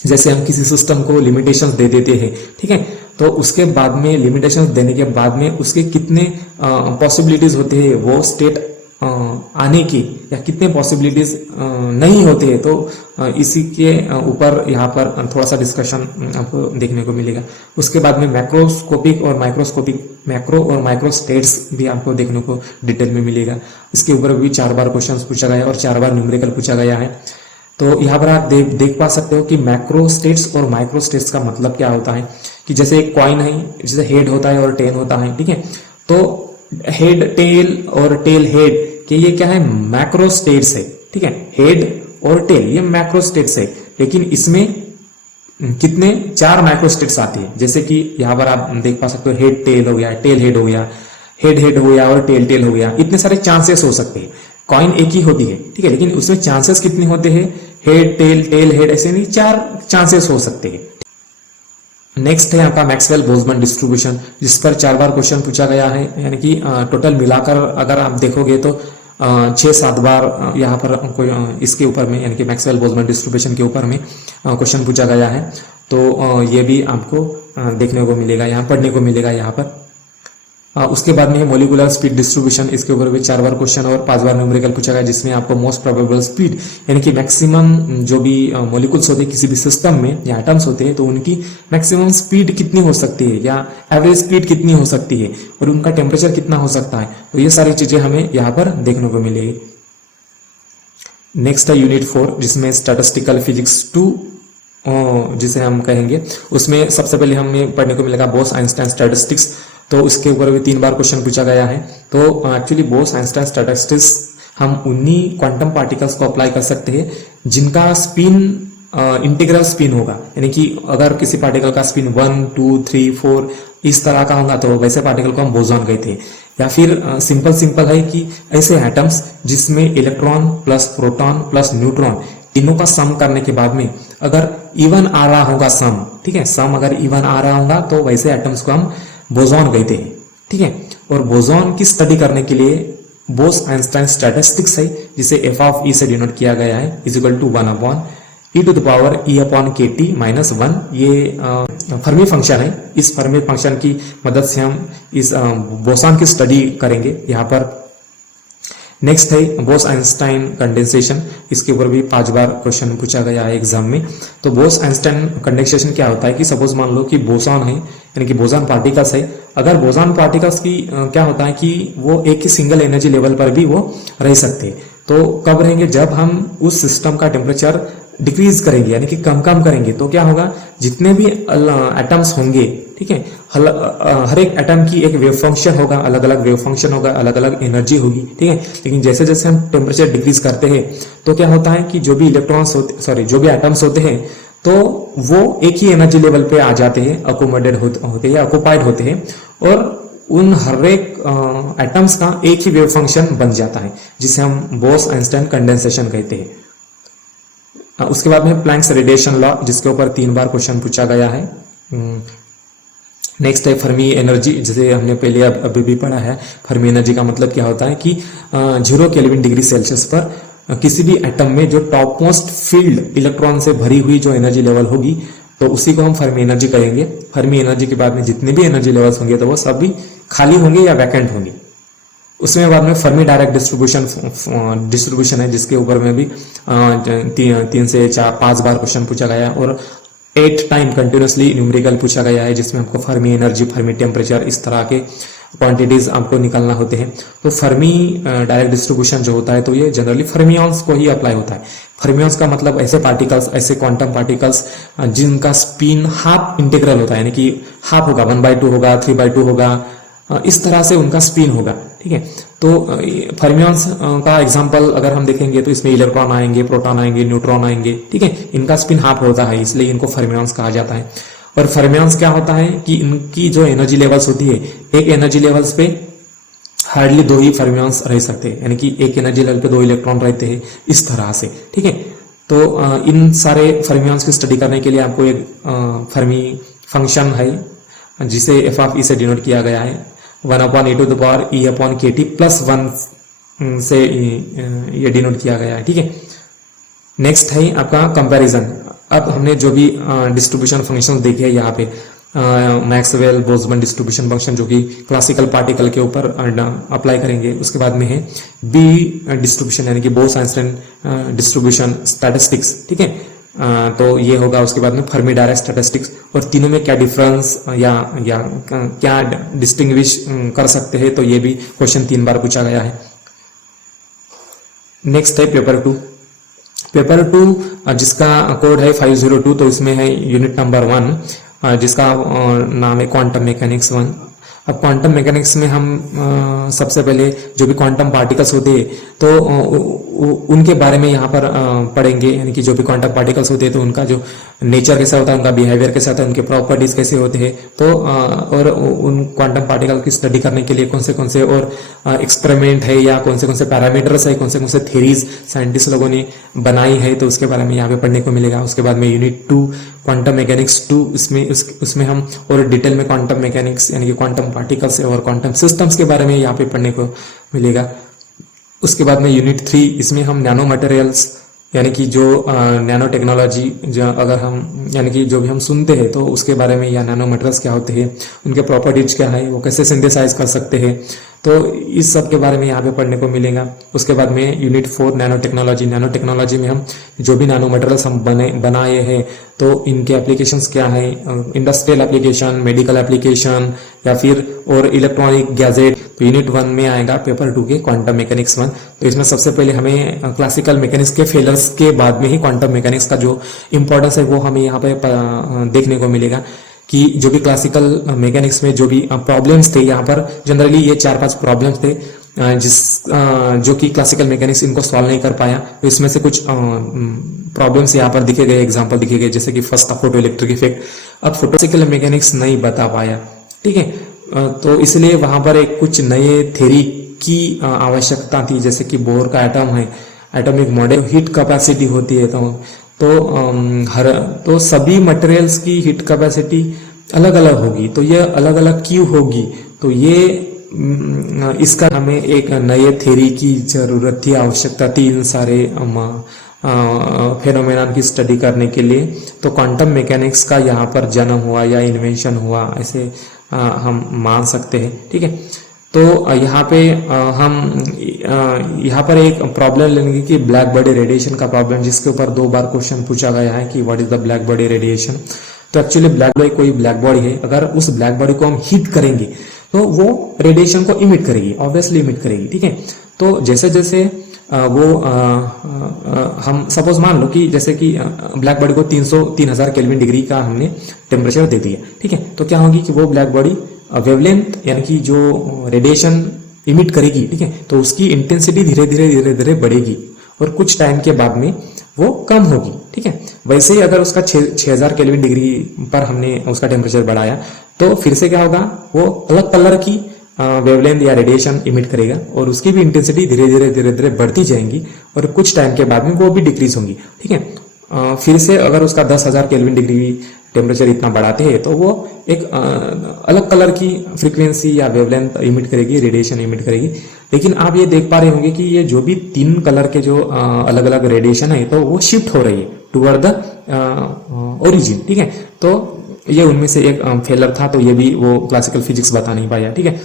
जैसे हम किसी सिस्टम को लिमिटेशंस दे देते हैं, ठीक है, तो उसके बाद में लिमिटेशंस देने के बाद में उसके कितने पॉसिबिलिटीज होते हैं वो स्टेट आने की, या कितने पॉसिबिलिटीज नहीं होते हैं। तो इसी के ऊपर यहाँ पर थोड़ा सा डिस्कशन आपको देखने को मिलेगा। उसके बाद में मैक्रोस्कोपिक और माइक्रोस्कोपिक, मैक्रो और माइक्रो स्टेट्स भी आपको देखने को डिटेल में मिलेगा। इसके ऊपर भी 4 बार क्वेश्चन पूछा गया और 4 बार न्यूमेरिकल पूछा गया है। तो यहाँ पर आप देख पा सकते हो कि मैक्रो स्टेट्स और माइक्रो स्टेट्स का मतलब क्या होता है कि जैसे एक कॉइन है, जैसे हेड होता है और टेल होता है, ठीक है, तो हेड टेल और टेल हेड कि ये क्या है, मैक्रो स्टेट्स है। ठीक है, हेड और टेल ये मैक्रो स्टेट्स है, लेकिन इसमें कितने 4 माइक्रो स्टेट्स आती है। जैसे कि यहाँ पर आप देख पा सकते हो हेड टेल हो गया, टेल हेड हो गया, हेड हेड हो गया और टेल टेल हो गया। इतने सारे चांसेस हो सकते हैं। कॉइन एक ही होती है, ठीक है, लेकिन उसमें चांसेस कितने होते हैं, हेड टेल टेल हेड, ऐसे नहीं 4 चांसेस हो सकते हैं। नेक्स्ट है आपका मैक्सवेल बोल्ट्जमैन डिस्ट्रीब्यूशन, जिस पर 4 बार क्वेश्चन पूछा गया है। यानी कि टोटल मिलाकर अगर आप देखोगे तो 6-7 बार यहाँ पर इसके ऊपर में, यानी कि मैक्सवेल बोल्ट्जमैन डिस्ट्रीब्यूशन के ऊपर में क्वेश्चन पूछा गया है। तो ये भी आपको देखने को मिलेगा, यहाँ पढ़ने को मिलेगा यहाँ पर। उसके बाद में है मोलिकुलर स्पीड डिस्ट्रीब्यूशन, इसके ऊपर भी 4 बार क्वेश्चन और 5 बार न्यूमेरिकल पूछा गया, जिसमें आपको मोस्ट प्रोबेबल स्पीड, यानी कि मैक्सिमम जो भी मोलिकुल्स होते हैं किसी भी सिस्टम में या एटम्स होते हैं, तो उनकी मैक्सिमम स्पीड कितनी हो सकती है या एवरेज स्पीड कितनी हो सकती है और उनका टेम्परेचर कितना हो सकता है। तो ये सारी चीजें हमें यहाँ पर देखने को मिलेगी। नेक्स्ट है यूनिट 4, जिसमें स्टैटिस्टिकल फिजिक्स 2 जिसे हम कहेंगे। उसमें सबसे पहले हमें पढ़ने को मिलेगा बोस-आइंस्टाइन स्टैटिस्टिक्स। तो उसके ऊपर भी 3 बार क्वेश्चन पूछा गया है। तो एक्चुअली बोस-आइंस्टाइन स्टैटिस्टिक्स हम उन्हीं क्वांटम पार्टिकल्स को अप्लाई कर सकते हैं जिनका स्पिन इंटीग्रल स्पिन होगा, यानी कि अगर किसी पार्टिकल का स्पिन 1, 2, 3, 4 इस तरह का होगा तो वैसे पार्टिकल को हम बोसॉन कहते हैं। या फिर सिंपल है कि ऐसे एटम्स जिसमें electron plus proton plus neutron तीनों का सम करने के बाद में अगर इवन आ रहा होगा सम, ठीक है, सम अगर इवन आ रहा होगा तो वैसे एटम्स को हम बोसॉन कहते हैं। ठीक है, और बोसॉन की स्टडी करने के लिए बोस-आइंस्टाइन स्टैटिस्टिक्स है, जिसे f ऑफ e से डिनोट किया गया है, इक्वल टू 1/e⁻⁻⁻1। ये फर्मी फंक्शन है। इस फर्मी फंक्शन की मदद से हम इस बोसॉन की स्टडी करेंगे यहाँ पर। नेक्स्ट है बोस-आइंस्टाइन कंडेंसेशन, इसके ऊपर भी 5 बार क्वेश्चन पूछा गया है एग्जाम में। तो बोस-आइंस्टाइन कंडेंसेशन क्या होता है कि सपोज मान लो कि बोसॉन है, यानी कि बोसॉन पार्टिकल्स है। अगर बोसॉन पार्टिकल्स की क्या होता है कि वो एक ही सिंगल एनर्जी लेवल पर भी वो रह सकते हैं। तो कब रहेंगे, जब हम उस सिस्टम का टेम्परेचर डिक्रीज करेंगे, यानी कि कम करेंगे। तो क्या होगा, जितने भी एटम्स होंगे, ठीक है, हर एक एटम की एक वेव फंक्शन होगा, अलग अलग वेव फंक्शन होगा, अलग अलग एनर्जी होगी, ठीक है। लेकिन जैसे जैसे हम टेम्परेचर डिक्रीज करते हैं तो क्या होता है कि जो भी इलेक्ट्रॉन्स होते, जो भी एटम्स होते हैं, तो वो एक ही एनर्जी लेवल पे आ जाते हैं, अकोमोडेट होते हैं, ऑक्युपाइड होते हैं, और उन हर एक एटम्स का एक ही वेव फंक्शन बन जाता है, जिसे हम बोस-आइंस्टाइन कंडेंसेशन कहते हैं। उसके बाद में प्लैंक्स रेडिएशन लॉ, जिसके ऊपर 3 बार क्वेश्चन पूछा गया है। नेक्स्ट है फर्मी एनर्जी, जिसे हमने पहले अभी भी पढ़ा है। फर्मी एनर्जी का मतलब क्या होता है कि 0 केल्विन डिग्री सेल्सियस पर किसी भी एटम में जो टॉप मोस्ट फील्ड इलेक्ट्रॉन से भरी हुई जो एनर्जी लेवल होगी, तो उसी को हम फर्मी एनर्जी कहेंगे। फर्मी एनर्जी के बाद में जितने भी एनर्जी लेवल्स होंगे तो वो सब भी खाली होंगे या वैकेंट होंगे। उसमें बाद में फर्मी डायरेक्ट डिस्ट्रीब्यूशन है, जिसके ऊपर में भी 3 से 5 बार क्वेश्चन पूछा गया। और 8 टाइम कंटिन्यूसली न्यूमेरिकल पूछा गया है, जिसमें हमको फर्मी एनर्जी, फर्मी टेम्परेचर, इस तरह के क्वांटिटीज आपको निकालना होते हैं। तो फर्मी डायरेक्ट डिस्ट्रीब्यूशन जो होता है तो ये जनरली फर्मियंस को ही अप्लाई होता है। फर्मियंस का मतलब ऐसे पार्टिकल्स, ऐसे क्वांटम पार्टिकल्स जिनका स्पिन हाफ इंटीग्रल होता है, यानी कि हाफ होगा, 1/2 होगा, 3/2 होगा, इस तरह से उनका स्पिन होगा। ठीक है, तो फर्मियंस का एग्जांपल अगर हम देखेंगे तो इसमें इलेक्ट्रॉन आएंगे, प्रोटॉन आएंगे, न्यूट्रॉन आएंगे। ठीक है, इनका स्पिन हाफ होता है, इसलिए इनको फर्मियंस कहा जाता है। और फर्मियंस क्या होता है कि इनकी जो एनर्जी लेवल्स होती है, एक एनर्जी लेवल्स पे हार्डली 2 ही फर्मियंस रह सकते हैं, यानी कि एक एनर्जी लेवल पे 2 इलेक्ट्रॉन रहते हैं, इस तरह से। ठीक है, तो इन सारे फर्मियंस की स्टडी करने के लिए आपको एक फर्मी फंक्शन है जिसे एफ ऑफ ई से डिनोट किया गया है, 1/e⁻⁰ से ये डिनोट किया गया है। ठीक है, नेक्स्ट है आपका कंपैरिजन। अब हमने जो भी डिस्ट्रीब्यूशन फंक्शन देखे यहाँ पे, मैक्सवेल बोल्ट्जमैन डिस्ट्रीब्यूशन फंक्शन जो कि क्लासिकल पार्टिकल के ऊपर अप्लाई करेंगे। उसके बाद में है बी डिस्ट्रीब्यूशन, यानी कि बोस-आइंस्टाइन डिस्ट्रीब्यूशन स्टैटिस्टिक्स। ठीक है, तो ये होगा। उसके बाद में फर्मी डायरेक्ट स्टैटिस्टिक्स। और तीनों में क्या डिफरेंस या क्या डिस्टिंग्विश कर सकते हैं, तो ये भी क्वेश्चन 3 बार पूछा गया है। नेक्स्ट है पेपर 2। पेपर 2 जिसका कोड है 502, तो इसमें है यूनिट नंबर 1 जिसका नाम है क्वांटम मैकेनिक्स 1। अब क्वांटम मैकेनिक्स में हम सबसे पहले जो भी क्वांटम पार्टिकल्स होते हैं तो उनके बारे में यहाँ पर पढ़ेंगे, यानी कि जो भी क्वांटम पार्टिकल्स होते हैं तो उनका जो नेचर कैसा होता है, उनका बिहेवियर कैसा होता है, उनके प्रॉपर्टीज कैसे होते हैं। तो और उन क्वांटम पार्टिकल की स्टडी करने के लिए कौन से और एक्सपेरिमेंट है या कौन से पैरामीटर्स है, कौन से थ्योरीज साइंटिस्ट लोगों ने बनाई है, तो उसके बारे में यहाँ पे पढ़ने को मिलेगा। उसके बाद में यूनिट 2 क्वांटम मैकेनिक्स 2, उसमें हम और डिटेल में क्वांटम मैकेनिक्स यानी कि क्वांटम पार्टिकल्स और क्वांटम सिस्टम्स के बारे में यहाँ पे पढ़ने को मिलेगा। उसके बाद में यूनिट 3, इसमें हम नैनो मटेरियल्स यानी कि जो नैनो टेक्नोलॉजी जो अगर हम यानी कि जो भी हम सुनते हैं तो उसके बारे में, या नैनो मटेरियल्स क्या होते हैं, उनके प्रॉपर्टीज क्या है, वो कैसे सिंथेसाइज कर सकते हैं, तो इस सब के बारे में यहाँ पे पढ़ने को मिलेगा। उसके बाद में unit 4 nano technology. Nano technology में हम जो भी नैनो मटेरियल्स हम बनाए हैं तो इनके एप्लीकेशंस क्या है, इंडस्ट्रियल एप्लीकेशन, मेडिकल एप्लीकेशन या फिर और इलेक्ट्रॉनिक गैजेट। तो यूनिट 1 में आएगा पेपर 2 के क्वांटम मैकेनिक्स 1। तो इसमें सबसे पहले हमें क्लासिकल मैकेनिक्स के फेलर्स के बाद में ही क्वांटम मैकेनिक्स का जो इंपॉर्टेंस है वो हमें यहाँ पे देखने को मिलेगा कि जो भी क्लासिकल मैकेनिक्स में जो भी प्रॉब्लम्स थे, यहाँ पर जनरली ये 4-5 प्रॉब्लम्स थे जो कि क्लासिकल मैकेनिक्स इनको सॉल्व नहीं कर पाया। तो इसमें से कुछ प्रॉब्लम्स यहाँ पर दिखे गए, एग्जांपल दिखे गए, जैसे कि फर्स्ट था फोटो इलेक्ट्रिक इफेक्ट। अब क्लासिकल मैकेनिक्स नहीं बता पाया, ठीक है, तो इसलिए वहां पर एक कुछ नए थ्योरी की आवश्यकता थी, जैसे कि बोर का एटम है, एटॉमिक मॉडल, हीट कैपेसिटी होती है, तो सभी मटेरियल्स की हीट कैपेसिटी अलग अलग होगी। तो ये अलग अलग क्यों होगी, तो ये इसका हमें एक नए थ्योरी की जरूरत थी, आवश्यकता थी इन सारे फेनोमेना की स्टडी करने के लिए। तो क्वांटम मैकेनिक्स का यहाँ पर जन्म हुआ या इन्वेंशन हुआ, ऐसे हम मान सकते हैं, ठीक है। तो यहाँ पे हम यहाँ पर एक प्रॉब्लम लेंगे कि ब्लैक बॉडी रेडिएशन का प्रॉब्लम, जिसके ऊपर 2 बार क्वेश्चन पूछा गया है कि what is the black body radiation. तो एक्चुअली ब्लैक बॉडी कोई ब्लैक बॉडी है, अगर उस ब्लैक बॉडी को हम हीट करेंगे तो वो रेडिएशन को इमिट करेगी, ऑब्वियसली इमिट करेगी, ठीक है। तो जैसे जैसे वो हम सपोज मान लो कि जैसे कि ब्लैक बॉडी को 3000 केल्विन डिग्री का हमने टेम्परेचर दे दिया, ठीक है। तो क्या होगी कि वो ब्लैक बॉडी वेवलेंथ यानी कि जो रेडिएशन इमिट करेगी, ठीक है, तो उसकी इंटेंसिटी धीरे धीरे बढ़ेगी और कुछ टाइम के बाद में वो कम होगी, ठीक है। वैसे ही अगर उसका 6000 केल्विन डिग्री पर हमने उसका टेम्परेचर बढ़ाया तो फिर से क्या होगा, वो अलग कलर की वेवलेंथ या रेडिएशन इमिट करेगा और उसकी भी इंटेंसिटी धीरे धीरे बढ़ती जाएंगी और कुछ टाइम के बाद में वो भी डिक्रीज होंगी, ठीक है। फिर से अगर उसका 10,000 केल्विन डिग्री टेम्परेचर इतना बढ़ाते हैं तो वो एक अलग कलर की फ्रीक्वेंसी या वेवलेंथ इमिट करेगी, रेडिएशन इमिट करेगी। लेकिन आप ये देख पा रहे होंगे कि ये जो भी 3 कलर के जो अलग अलग रेडिएशन है तो वो शिफ्ट हो रही है टुवर्ड द ओरिजिन, ठीक है। तो ये उनमें से एक फेलर था, तो ये भी वो क्लासिकल फिजिक्स बता नहीं पाया, ठीक है।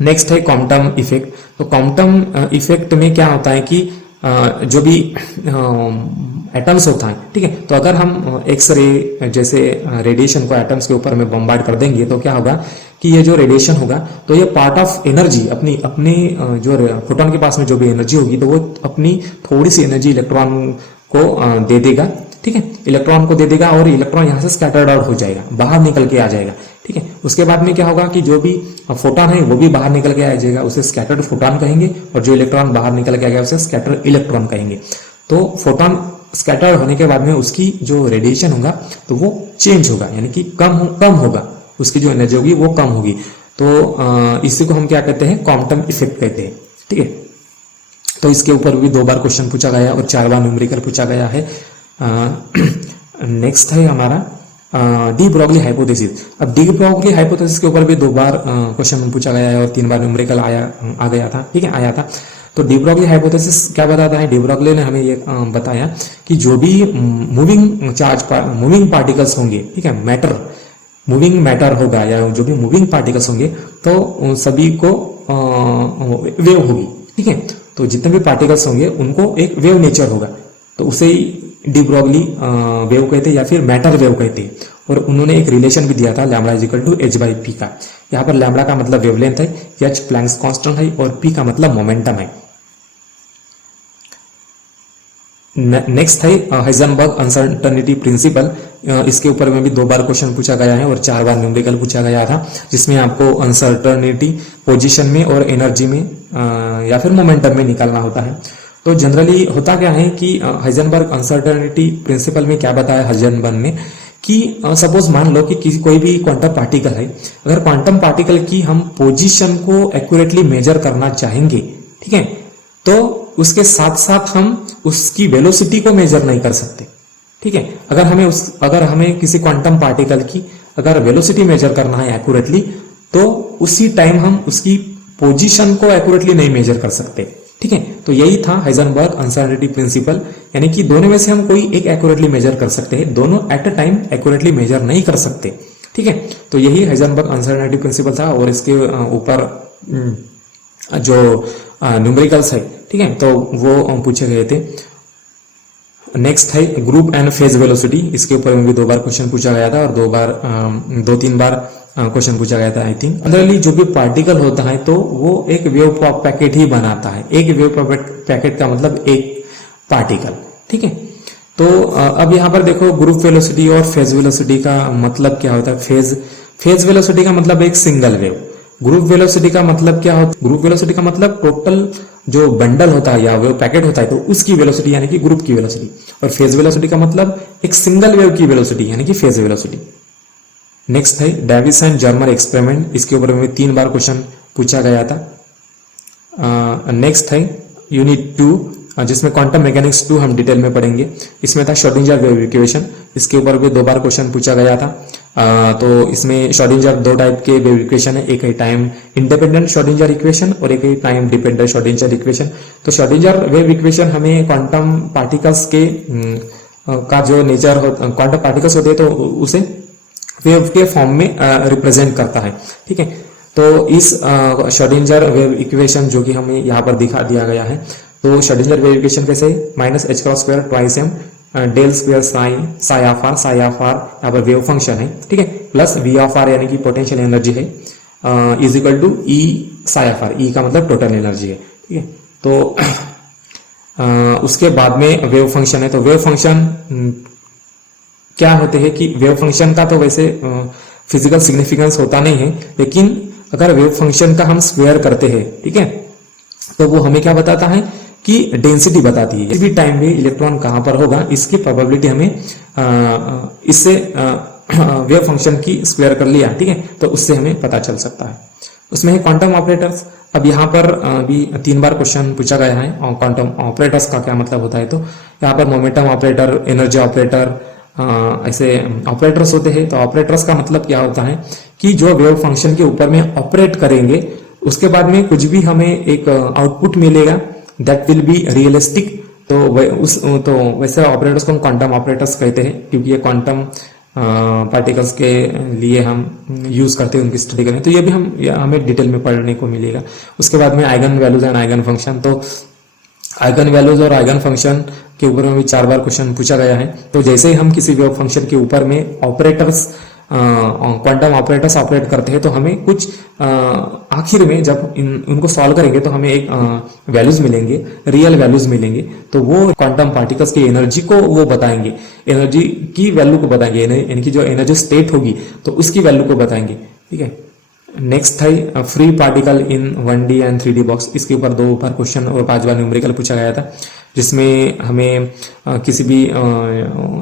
नेक्स्ट है क्वांटम इफेक्ट। तो क्वांटम इफेक्ट में क्या होता है कि जो भी एटम्स होता है, ठीक है, तो अगर हम एक्स रे जैसे रेडिएशन को एटम्स के ऊपर में बम्बार्ड कर देंगे तो क्या होगा कि ये जो रेडिएशन होगा तो ये पार्ट ऑफ एनर्जी अपनी अपने जो फोटोन के पास में जो भी एनर्जी होगी तो वो अपनी थोड़ी सी एनर्जी इलेक्ट्रॉन को दे देगा, ठीक है, इलेक्ट्रॉन को दे देगा और इलेक्ट्रॉन यहाँ से स्कैटर्ड आउट हो जाएगा, बाहर निकल के आ जाएगा, ठीक है। उसके बाद में क्या होगा कि जो भी फोटोन है वो भी बाहर निकल के आ जाएगा, उसे स्कैटर्ड फोटोन कहेंगे, और जो इलेक्ट्रॉन बाहर निकल के आ गया उसे स्कैटर्ड इलेक्ट्रॉन कहेंगे। तो फोटोन स्कैटर्ड होने के बाद में उसकी जो रेडिएशन होगा तो वो चेंज होगा, यानी कि कम होगा, उसकी जो एनर्जी होगी वो कम होगी। तो इसी को हम क्या कहते हैं, क्वांटम इफेक्ट कहते हैं, ठीक है। तो इसके ऊपर भी 2 बार क्वेश्चन पूछा गया और 4 बार न्यूमेरिकल पूछा गया है। नेक्स्ट है हमारा डी ब्रॉगली हाइपोथेसिस। अब डी ब्रॉगली हाइपोथेसिस के ऊपर भी 2 बार क्वेश्चन पूछा गया है और 3 बार न्यूमेरिकल आ गया था, ठीक है, आया था। तो डी ब्रॉगली हाइपोथेसिस क्या बताता है, डी ब्रॉगली ने हमें ये बताया कि जो भी मूविंग पार्टिकल्स होंगे, ठीक है, मूविंग मैटर होगा या जो भी मूविंग पार्टिकल्स होंगे तो उन सभी को वेव होगी, ठीक है। तो जितने भी पार्टिकल्स होंगे उनको एक वेव नेचर होगा, तो उसे ही डी ब्रॉगली वेव कहते हैं या फिर मैटर वेव कहते हैं। और उन्होंने एक रिलेशन भी दिया था lambda is equal to h/p का। यहाँ पर लैम्बडा का मतलब वेवलेंथ है, h प्लैंक्स कांस्टेंट है और p का मतलब मोमेंटम है। नेक्स्ट है हाइजेनबर्ग अनसर्टेनिटी प्रिंसिपल। इसके ऊपर में भी 2 बार क्वेश्चन पूछा गया है और 4 बार न्यूमेरिकल पूछा गया था, जिसमें आपको अनसर्टेनिटी पोजीशन में और एनर्जी में या फिर मोमेंटम में निकालना होता है। तो जनरली होता क्या है कि हाइजेनबर्ग अनसर्टेनिटी प्रिंसिपल में क्या बताया हाइजेनबर्ग ने कि सपोज मान लो कि कोई भी क्वांटम पार्टिकल है, अगर क्वांटम पार्टिकल की हम पोजीशन को एक्यूरेटली मेजर करना चाहेंगे, ठीक है, तो उसके साथ साथ हम उसकी वेलोसिटी को मेजर नहीं कर सकते, ठीक है। अगर हमें किसी क्वांटम पार्टिकल की अगर वेलोसिटी मेजर करना है एक्यूरेटली, तो उसी टाइम हम उसकी पोजीशन को एक्यूरेटली नहीं मेजर कर सकते, ठीक है। तो यही था हाइजेनबर्ग अनसर्टेनिटी प्रिंसिपल, यानी कि दोनों में से हम कोई एक एक्यूरेटली मेजर कर सकते हैं, दोनों at a time accurately measure नहीं कर सकते, ठीक है। तो यही हाइजेनबर्ग अनसर्टेनिटी प्रिंसिपल था और इसके ऊपर जो न्यूमेरिकल्स है, ठीक है, तो वो पूछे गए थे। नेक्स्ट है ग्रुप एंड फेज वेलोसिटी। इसके ऊपर में भी 2 बार क्वेश्चन पूछा गया था और 2-3 बार क्वेश्चन पूछा गया था आई थिंक। जनरली जो भी पार्टिकल होता है तो वो एक वेव पैकेट ही बनाता है। एक वेव पैकेट का मतलब एक पार्टिकल, ठीक है। तो अब यहाँ पर देखो ग्रुप वेलोसिटी और फेज वेलोसिटी का मतलब क्या होता है। फेज वेलोसिटी का मतलब एक सिंगल वेव। ग्रुप वेलोसिटी का मतलब क्या होता है, ग्रुप वेलोसिटी का मतलब टोटल जो बंडल होता है या वेव पैकेट होता है तो उसकी वेलोसिटी यानी कि ग्रुप की वेलोसिटी। और फेज वेलोसिटी का मतलब एक सिंगल वेव की वेलोसिटी यानी कि फेज वेलोसिटी। नेक्स्ट है डेविस एंड जर्मर एक्सपेरिमेंट। इसके ऊपर में 3 बार क्वेश्चन पूछा गया था। नेक्स्ट है यूनिट 2 जिसमें क्वांटम मैकेनिक्स 2 हम डिटेल में पढ़ेंगे। इसमें था श्रोडिंगर वेव इक्वेशन। इसके ऊपर भी 2 बार क्वेश्चन पूछा गया था। तो इसमें श्रोडिंगर 2 टाइप के वेव इक्वेशन है, एक है टाइम इंडिपेंडेंट श्रोडिंगर इक्वेशन और एक है टाइम डिपेंडेंट श्रोडिंगर इक्वेशन। तो श्रोडिंगर वेव इक्वेशन हमें क्वांटम पार्टिकल्स के का जो नेचर क्वांटम पार्टिकल्स होते हैं तो उसे वेव के फॉर्म में रिप्रेजेंट करता है, ठीक है। तो इस श्रोडिंगर वेव इक्वेशन जो कि हमें यहाँ पर दिखा दिया गया है, तो श्रोडिंगर वेव इक्वेशन कैसे -ℏ² twice m del square psi of r यहाँ पर वेव फंक्शन है, ठीक है, प्लस v ऑफ आर यानी कि पोटेंशियल एनर्जी है is equal to E psi of r. E का मतलब टोटल एनर्जी है, ठीक है। तो उसके बाद में वेव फंक्शन है। तो वेव फंक्शन क्या होते हैं कि वेव फंक्शन का तो वैसे फिजिकल सिग्निफिकेंस होता नहीं है, लेकिन अगर वेव फंक्शन का हम स्क्वायर करते हैं, ठीक है, तो वो हमें क्या बताता है कि डेंसिटी बताती है। किसी भी टाइम में इलेक्ट्रॉन कहां पर होगा इसकी प्रोबेबिलिटी हमें इससे वेव फंक्शन की स्क्वायर कर लिया, ठीक है, तो उससे हमें पता चल सकता है। उसमें है क्वांटम ऑपरेटर्स। अब यहाँ पर भी 3 बार क्वेश्चन पूछा गया है और क्वांटम ऑपरेटर्स का क्या मतलब होता है। तो यहाँ पर मोमेंटम ऑपरेटर, एनर्जी ऑपरेटर, ऐसे ऑपरेटर्स होते हैं। तो ऑपरेटर्स का मतलब क्या होता है कि जो वेव फंक्शन के ऊपर में ऑपरेट करेंगे उसके बाद में कुछ भी हमें एक आउटपुट मिलेगा दैट विल बी रियलिस्टिक। तो वैसे ऑपरेटर्स को हम क्वांटम ऑपरेटर्स कहते हैं, क्योंकि ये क्वांटम पार्टिकल्स के लिए हम यूज करते हैं, उनकी स्टडी करें। तो ये भी हमें डिटेल में पढ़ने को मिलेगा। उसके बाद में eigen values and eigen function. तो आइगन वैल्यूज और आइगन फंक्शन के ऊपर में भी 4 बार क्वेश्चन पूछा गया है। तो जैसे ही हम किसी भी फंक्शन के ऊपर में ऑपरेटर्स क्वांटम ऑपरेटर्स ऑपरेट करते हैं तो हमें कुछ आखिर में जब उनको सॉल्व करेंगे तो हमें एक वैल्यूज मिलेंगे, रियल वैल्यूज मिलेंगे। तो वो क्वांटम पार्टिकल्स की एनर्जी को वो बताएंगे, एनर्जी की वैल्यू को बताएंगे, यानी कि जो एनर्जी स्टेट होगी तो उसकी वैल्यू को बताएंगे। ठीक है, नेक्स्ट है free particle in 1D and 3D box. इसके ऊपर 2 बार क्वेश्चन और 5 बार न्यूमेरिकल पूछा गया था, जिसमें हमें किसी भी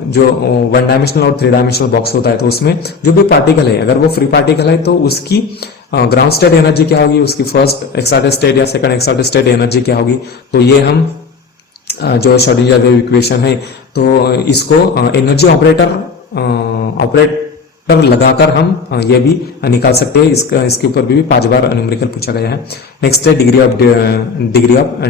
जो 1 डायमेंशनल और 3 डायमेंशनल बॉक्स होता है तो उसमें जो भी पार्टिकल है अगर वो फ्री पार्टिकल है तो उसकी ग्राउंड स्टेट एनर्जी क्या होगी, उसकी फर्स्ट एक्साइटेड स्टेट या सेकंड एक्साइटेड स्टेट एनर्जी क्या होगी। तो ये हम जो श्रोडिंगर वेव इक्वेशन है तो इसको एनर्जी ऑपरेटर लगाकर हम ये भी निकाल सकते हैं। इसके ऊपर भी 5 बार न्यूमेरिकल पूछा गया है। नेक्स्ट है डिग्री ऑफ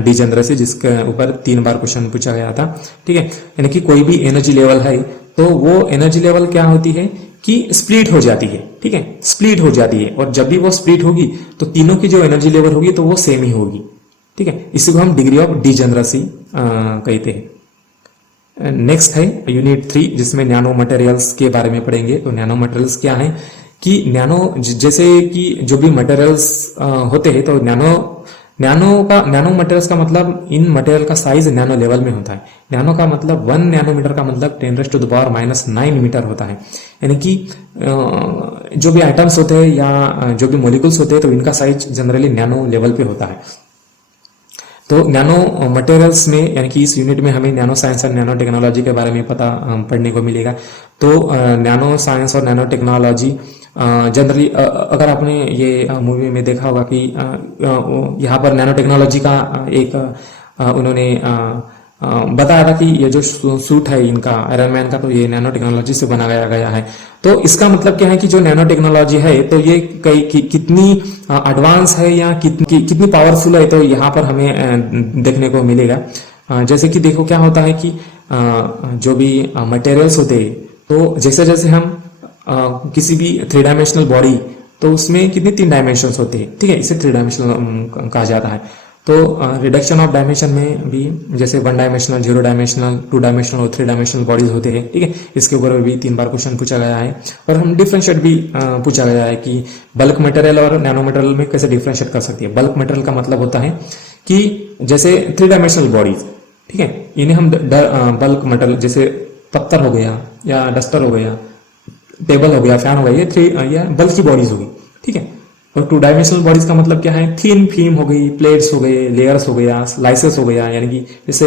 डिजेनरेसी, जिसके ऊपर 3 बार क्वेश्चन पूछा गया था। ठीक है, यानी कि कोई भी एनर्जी लेवल है तो वो एनर्जी लेवल क्या होती है कि स्प्लिट हो जाती है। ठीक है, स्प्लिट हो जाती है, और जब भी वो स्प्लिट होगी तो तीनों की जो एनर्जी लेवल होगी तो वो सेम ही होगी। ठीक है, इसी को हम डिग्री ऑफ डिजेनरेसी कहते हैं। नेक्स्ट है यूनिट 3, जिसमें नैनो मटेरियल्स के बारे में पढ़ेंगे। तो नैनो मटेरियल्स क्या है कि जैसे कि जो भी मटेरियल्स होते हैं तो नैनो मटेरियल्स का मतलब इन मटेरियल का साइज नैनो लेवल में होता है। नैनो का मतलब 1 नैनोमीटर का मतलब 10⁻⁻⁹ मीटर होता है। यानी कि जो भी आइटम्स होते हैं या जो भी मॉलिक्यूल्स होते हैं तो इनका साइज जनरली नैनो लेवल पे होता है। तो नैनो मटेरियल्स में यानी कि इस यूनिट में हमें नैनो साइंस और नैनो टेक्नोलॉजी के बारे में पढ़ने को मिलेगा। तो नैनो साइंस और नैनो टेक्नोलॉजी जनरली अगर आपने ये मूवी में देखा होगा कि यहाँ पर नैनो टेक्नोलॉजी का एक उन्होंने बताया था कि ये जो सूट है इनका आयरन मैन का तो ये नैनो टेक्नोलॉजी से बनाया गया है। तो इसका मतलब क्या है कि जो नैनो टेक्नोलॉजी है तो ये कितनी एडवांस है या कितनी पावरफुल है, तो यहाँ पर हमें देखने को मिलेगा। जैसे कि देखो क्या होता है कि जो भी मटेरियल्स होते हैं तो जैसे जैसे हम किसी भी 3 डायमेंशनल बॉडी तो उसमें कितनी 3 डायमेंशंस होते हैं। ठीक है, इसे 3 डायमेंशनल कहा जाता है। तो रिडक्शन ऑफ डायमेंशन में भी जैसे 1 डायमेंशनल, 0 डायमेंशनल, 2 डायमेंशनल और 3 डायमेंशनल बॉडीज होते हैं। ठीक है, इसके ऊपर भी 3 बार क्वेश्चन पूछा गया है। और हम डिफरेंशिएट भी पूछा गया है कि बल्क मटेरियल और नैनो मटेरियल में कैसे डिफरेंशिएट कर सकती है। बल्क मटेरियल का मतलब होता है कि जैसे 3 डायमेंशनल बॉडीज, ठीक है, इन्हें हम बल्क मटेरियल जैसे पत्थर हो गया या डस्टर हो गया, टेबल हो गया, फैन हो गया, ये बल्क की बॉडीज होगी। ठीक है, और 2 डायमेंशनल बॉडीज का मतलब क्या है, थिन फिल्म हो गई, प्लेट्स हो गए, लेयर्स हो गया, स्लाइसेस हो गया, यानी कि जैसे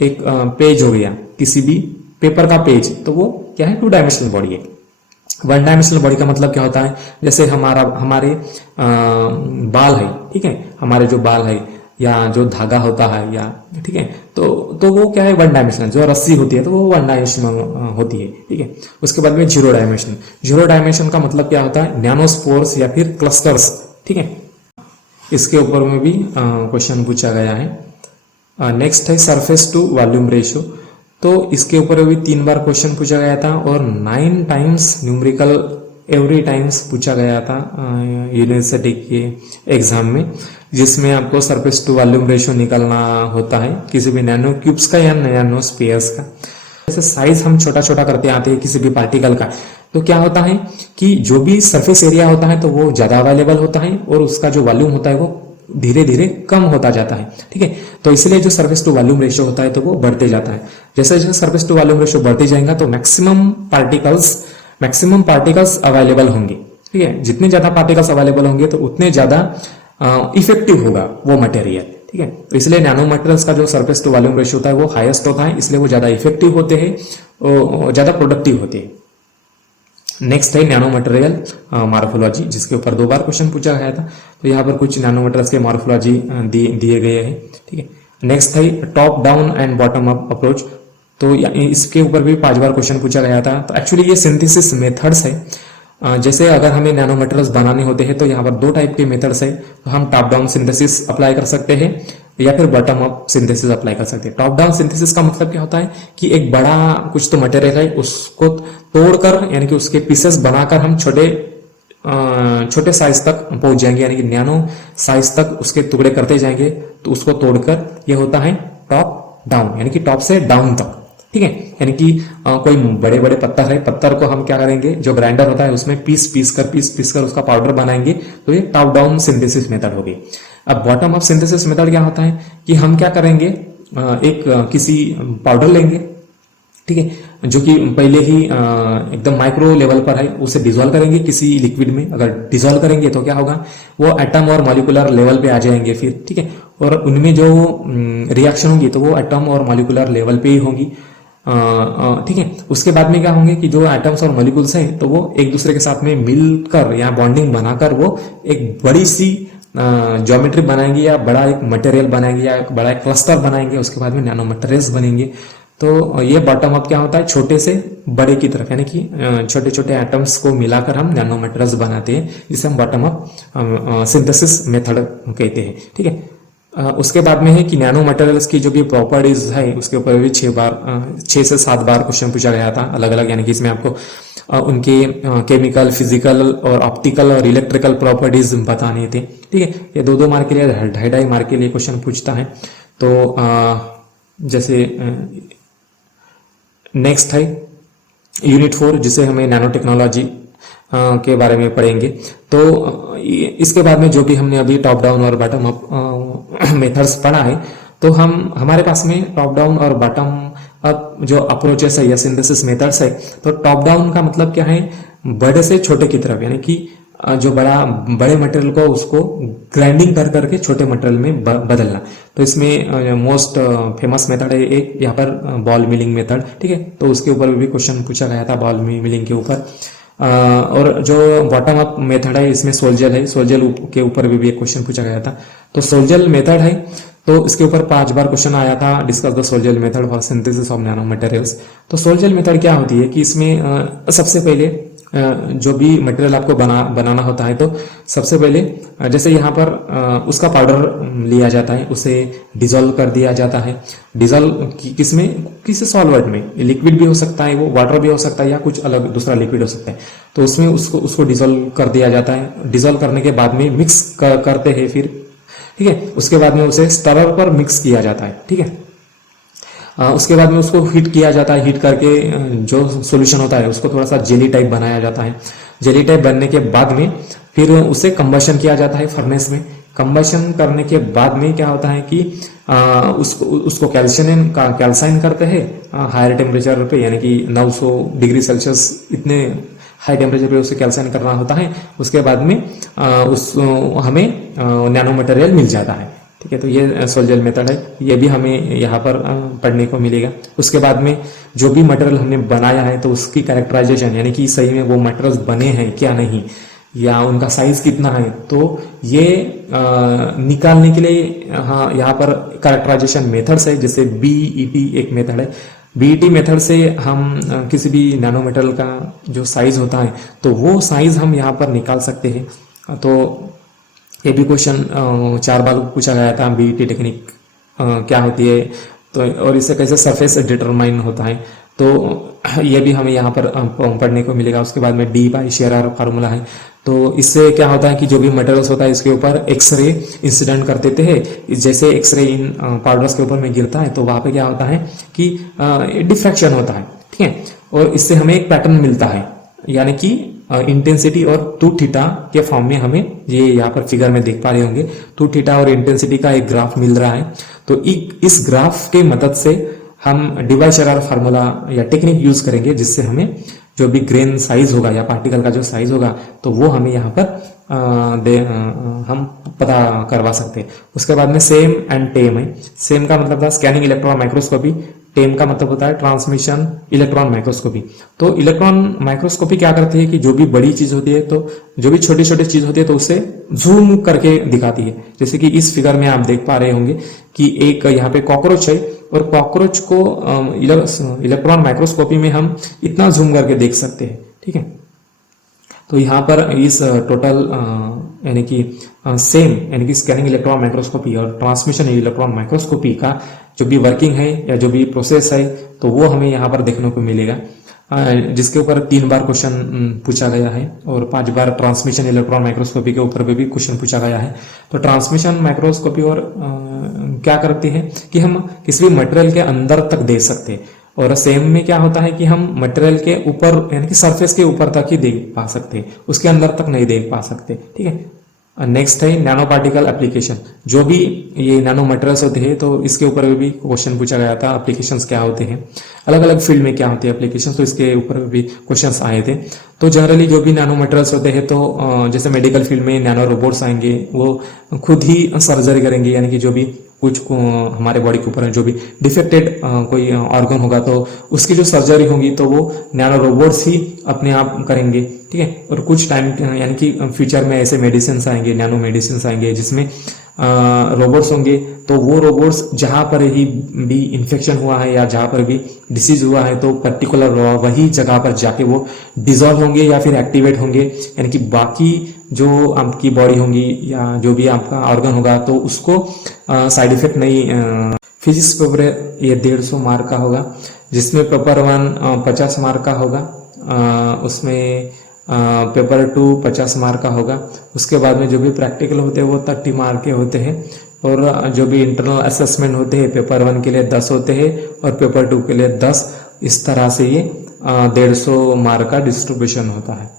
एक पेज हो गया, किसी भी पेपर का पेज, तो वो क्या है 2 डायमेंशनल बॉडी है। 1 डायमेंशनल बॉडी का मतलब क्या होता है, जैसे हमारे बाल है। ठीक है, हमारे जो बाल है या जो धागा होता है या ठीक है, तो वो क्या है 1 डायमेंशनल। जो रस्सी होती है तो वो 1 डायमेंशनल होती है। ठीक है, उसके बाद में 0 डायमेंशन। 0 डायमेंशन का मतलब क्या होता है, नैनोस्पोर्स या फिर क्लस्टर्स। ठीक है, इसके ऊपर में भी क्वेश्चन पूछा गया है। नेक्स्ट है सरफेस टू वॉल्यूम रेशियो। तो इसके ऊपर भी 3 बार क्वेश्चन पूछा गया था और 9 टाइम्स न्यूमेरिकल एवरी टाइम्स पूछा गया था यूनिवर्सिटी के एग्जाम में, जिसमें आपको सरफेस टू वॉल्यूम रेशियो निकालना होता है किसी भी नैनो क्यूब्स का या नैनो स्पेयर्स का। जैसे साइज हम छोटा छोटा करते आते हैं किसी भी पार्टिकल का, तो क्या होता है कि जो भी सरफेस एरिया होता है तो वो ज्यादा अवेलेबल होता है और उसका जो वॉल्यूम होता है वो धीरे धीरे कम होता जाता है। ठीक है, तो इसलिए जो सरफेस टू वॉल्यूम रेशियो होता है तो वो बढ़ते जाता है। जैसे जैसे सरफेस टू वॉल्यूम रेशियो बढ़ते जाएगा तो मैक्सिमम पार्टिकल्स अवेलेबल होंगे। ठीक है, जितने ज्यादा पार्टिकल्स अवेलेबल होंगे तो उतने ज्यादा इफेक्टिव होगा वो मटेरियल। ठीक है, तो इसलिए नैनो मटेरियल्स का जो सरफेस टू वॉल्यूम रेशियो होता है वो हाईएस्ट होता है, इसलिए वो ज्यादा इफेक्टिव होते हैं और ज्यादा प्रोडक्टिव होते हैं। नेक्स्ट है नैनो मटेरियल मॉर्फोलॉजी, जिसके ऊपर 2 बार क्वेश्चन पूछा गया था। तो यहाँ पर कुछ नैनो मटेरियल्स के मॉर्फोलॉजी दिए गए हैं। ठीक है, नेक्स्ट है top down and bottom up approach. तो इसके ऊपर भी 5 बार क्वेश्चन पूछा गया था। तो एक्चुअली ये सिंथेसिस मेथड्स है। जैसे अगर हमें नैनो मटेरियल्स बनाने होते हैं तो यहाँ पर 2 टाइप के मेथड्स है। तो हम टॉप डाउन सिंथेसिस अप्लाई कर सकते हैं या फिर बॉटम अप सिंथेसिस अप्लाई कर सकते हैं। टॉप डाउन सिंथेसिस का मतलब क्या होता है कि एक बड़ा कुछ तो मटेरियल है, उसको तोड़कर यानी कि उसके पीसेस बनाकर हम छोटे साइज तक पहुंच जाएंगे, यानी कि नैनो साइज तक उसके टुकड़े करते जाएंगे तो उसको तोड़कर ये होता है टॉप डाउन, यानी कि टॉप से डाउन तक, ठीक है। यानी कि कोई बड़े बड़े पत्थर है, पत्थर को हम क्या करेंगे, जो ग्राइंडर होता है उसमें पीस कर उसका पाउडर बनाएंगे, तो ये टॉप डाउन सिंथेसिस मेथड होगी। अब बॉटम अप सिंथेसिस मेथड क्या होता है कि हम क्या करेंगे, एक किसी पाउडर लेंगे, ठीक है, जो कि पहले ही एकदम माइक्रो लेवल पर है, उसे डिसॉल्व करेंगे किसी लिक्विड में। अगर डिसॉल्व करेंगे तो क्या होगा, वो एटम और मॉलिक्यूलर लेवल पे आ जाएंगे फिर, ठीक है। और उनमें जो रिएक्शन होगी तो वो एटम और मॉलिक्यूलर लेवल पे ही होंगी, ठीक है। उसके बाद में क्या होंगे कि जो एटम्स और मॉलिक्यूल्स हैं तो वो एक दूसरे के साथ में मिलकर या बॉन्डिंग बनाकर वो एक बड़ी सी ज्योमेट्री बनाएंगे या बड़ा एक मटेरियल बनाएंगे या एक बड़ा एक क्लस्टर बनाएंगे। उसके बाद में नैनो मटेरियल्स बनेंगे। तो ये बॉटम अप क्या होता है, छोटे से बड़े की तरफ, यानी कि छोटे छोटे एटम्स को मिलाकर हम नैनो मटेरियल्स बनाते हैं, जिसे हम बॉटम अप सिंथेसिस मेथड कहते हैं, ठीक है। उसके बाद में है कि नैनो मटेरियल्स की जो भी प्रॉपर्टीज है उसके ऊपर भी 6 से 7 बार क्वेश्चन पूछा गया था अलग अलग, यानी कि इसमें आपको उनके केमिकल, फिजिकल और ऑप्टिकल और इलेक्ट्रिकल प्रॉपर्टीज बताने थे, ठीक है। ये 2-2 मार्क के लिए, 2.5 मार्क के लिए क्वेश्चन पूछता है। तो जैसे नेक्स्ट है यूनिट 4, जिसे हमें नैनो टेक्नोलॉजी के बारे में पढ़ेंगे। तो इसके बाद में जो भी हमने अभी टॉप डाउन और बॉटम अप मेथड्स पढ़ा है, तो हमारे पास में टॉप डाउन और बॉटम अप जो अप्रोचेस है या सिंथेसिस मेथड्स है, तो टॉप डाउन का मतलब क्या है, बड़े से छोटे की तरफ, यानी कि जो बड़े मटेरियल को उसको ग्राइंडिंग कर करके छोटे मटेरियल में बदलना। तो इसमें मोस्ट फेमस मेथड है एक यहाँ पर बॉल मिलिंग मेथड, ठीक है। तो उसके ऊपर भी क्वेश्चन पूछा गया था बॉल मिलिंग के ऊपर। और जो बॉटम अप मेथड है इसमें सोल्जल है, सोल्जल के ऊपर भी एक क्वेश्चन पूछा गया था। तो सोल्जल मेथड है तो इसके ऊपर 5 बार क्वेश्चन आया था, discuss the sol gel method for synthesis of nano materials. तो सोल्जल मेथड क्या होती है कि इसमें सबसे पहले जो भी मटेरियल आपको बनाना होता है, तो सबसे पहले जैसे यहाँ पर उसका पाउडर लिया जाता है, उसे डिसॉल्व कर दिया जाता है। डिसॉल्व किसमें, किसी सॉल्वेंट में, लिक्विड भी हो सकता है, वो वाटर भी हो सकता है या कुछ अलग दूसरा लिक्विड हो सकता है। तो उसमें उसको डिसॉल्व कर दिया जाता है। डिसॉल्व करने के बाद में मिक्स करते हैं फिर, ठीक है। उसके बाद में उसे स्टरर पर मिक्स किया जाता है, ठीक है। उसके बाद में उसको हीट किया जाता है, हीट करके जो सॉल्यूशन होता है उसको थोड़ा सा जेली टाइप बनाया जाता है। जेली टाइप बनने के बाद में फिर उसे कंबशन किया जाता है फर्नेस में। कंबशन करने के बाद में क्या होता है कि उसको कैल्साइन करते हैं हायर टेम्परेचर पे, यानी कि 900 डिग्री सेल्सियस, इतने हाई टेम्परेचर पे उसे कैल्साइन करना होता है। उसके बाद में हमें नैनो मटेरियल मिल जाता है, ठीक है। तो ये सोल्जल मेथड है, ये भी हमें यहाँ पर पढ़ने को मिलेगा। उसके बाद में जो भी मटेरियल हमने बनाया है तो उसकी कैरेक्टराइजेशन, यानी कि सही में वो मटेरियल्स बने हैं क्या नहीं, या उनका साइज कितना है, तो ये निकालने के लिए हाँ यहाँ पर कैरेक्टराइजेशन मेथड्स है, जैसे बीईटी एक मेथड है। बीईटी मेथड से हम किसी भी नैनो मटेरियल का जो साइज होता है तो वो साइज हम यहाँ पर निकाल सकते हैं। तो ये भी क्वेश्चन 4 बार पूछा गया था, बीईटी टेक्निक क्या होती है, तो और इससे कैसे सरफेस डिटरमाइन होता है, तो ये भी हमें यहाँ पर पढ़ने को मिलेगा। उसके बाद में डी बाई शेरर फार्मूला है। तो इससे क्या होता है कि जो भी मटेरियल्स होता है इसके ऊपर एक्सरे इंसिडेंट कर देते हैं। जैसे एक्सरे इन पाउडर्स के ऊपर में गिरता है तो वहां पे क्या होता है कि डिफ्रैक्शन होता है, ठीक है। और इससे हमें एक पैटर्न मिलता है, यानी कि इंटेंसिटी और 2θ के फॉर्म में हमें, ये यहाँ पर फिगर में देख पा रहे होंगे, 2θ और इंटेंसिटी का एक ग्राफ मिल रहा है। तो इस ग्राफ के मदद से हम डी बाई शेरर फार्मूला या टेक्निक यूज करेंगे, जिससे हमें जो भी ग्रेन साइज होगा या पार्टिकल का जो साइज होगा तो वो हमें यहाँ पर हम पता करवा सकते हैं। उसके बाद में सेम एंड टेम है। सेम का मतलब था स्कैनिंग इलेक्ट्रॉन माइक्रोस्कोपी, टेम का मतलब होता है ट्रांसमिशन इलेक्ट्रॉन माइक्रोस्कोपी। तो इलेक्ट्रॉन माइक्रोस्कोपी क्या करती है कि जो भी बड़ी चीज होती है, तो जो भी छोटी छोटी चीज होती है तो उसे जूम करके दिखाती है। जैसे कि इस फिगर में आप देख पा रहे होंगे कि एक यहाँ पे कॉकरोच है, और कॉकरोच को इलेक्ट्रॉन माइक्रोस्कोपी में हम इतना जूम करके देख सकते हैं, ठीक है। तो यहाँ पर इस टोटल यानी कि सेम यानी कि स्कैनिंग इलेक्ट्रॉन माइक्रोस्कोपी और ट्रांसमिशन इलेक्ट्रॉन माइक्रोस्कोपी का जो भी वर्किंग है या जो भी प्रोसेस है तो वो हमें यहाँ पर देखने को मिलेगा। जिसके ऊपर 3 बार क्वेश्चन पूछा गया है और 5 बार ट्रांसमिशन इलेक्ट्रॉन माइक्रोस्कोपी के ऊपर भी क्वेश्चन पूछा गया है। तो ट्रांसमिशन माइक्रोस्कोपी और क्या करती है कि हम किसी भी मटेरियल के अंदर तक देख सकते हैं, और सेम में क्या होता है कि हम मटेरियल के ऊपर यानी कि सरफेस के ऊपर तक ही देख पा सकते हैं, उसके अंदर तक नहीं देख पा सकते। ठीक है, नेक्स्ट है नैनो पार्टिकल एप्लीकेशन। जो भी ये नैनो मटेरियल्स होते हैं तो इसके ऊपर भी क्वेश्चन पूछा गया था, एप्लीकेशंस क्या होते हैं, अलग अलग फील्ड में क्या होते हैं एप्लीकेशन, तो इसके ऊपर भी क्वेश्चंस आए थे। तो जनरली जो भी नैनो मटेरियल्स होते हैं तो जैसे मेडिकल फील्ड में नैनो रोबोट्स आएंगे, वो खुद ही सर्जरी करेंगे, यानी कि जो भी कुछ हमारे बॉडी के ऊपर जो भी डिफेक्टेड कोई ऑर्गन होगा तो उसकी जो सर्जरी होगी तो वो नैनो रोबोट्स ही अपने आप करेंगे। ठीक है, और कुछ टाइम यानी कि फ्यूचर में ऐसे मेडिसिन आएंगे, नैनो मेडिसिन आएंगे जिसमें रोबोट्स होंगे, तो वो रोबोट्स जहाँ पर ही भी इन्फेक्शन हुआ है या जहाँ पर भी डिसीज हुआ है तो पर्टिकुलर वही जगह पर जाके वो डिजॉल्व होंगे या फिर एक्टिवेट होंगे, यानी कि बाकी जो आपकी बॉडी होंगी या जो भी आपका ऑर्गन होगा तो उसको साइड इफेक्ट नहीं। फिजिक्स पेपर ये 150 मार्क का होगा, जिसमें पेपर 1 50 मार्क का होगा, उसमें पेपर 2 50 मार्क का होगा। उसके बाद में जो भी प्रैक्टिकल होते हैं वो 30 मार्क के होते हैं, और जो भी इंटरनल असेसमेंट होते हैं पेपर 1 के लिए 10 होते हैं और पेपर 2 के लिए 10। इस तरह से ये 150 मार्क का डिस्ट्रीब्यूशन होता है।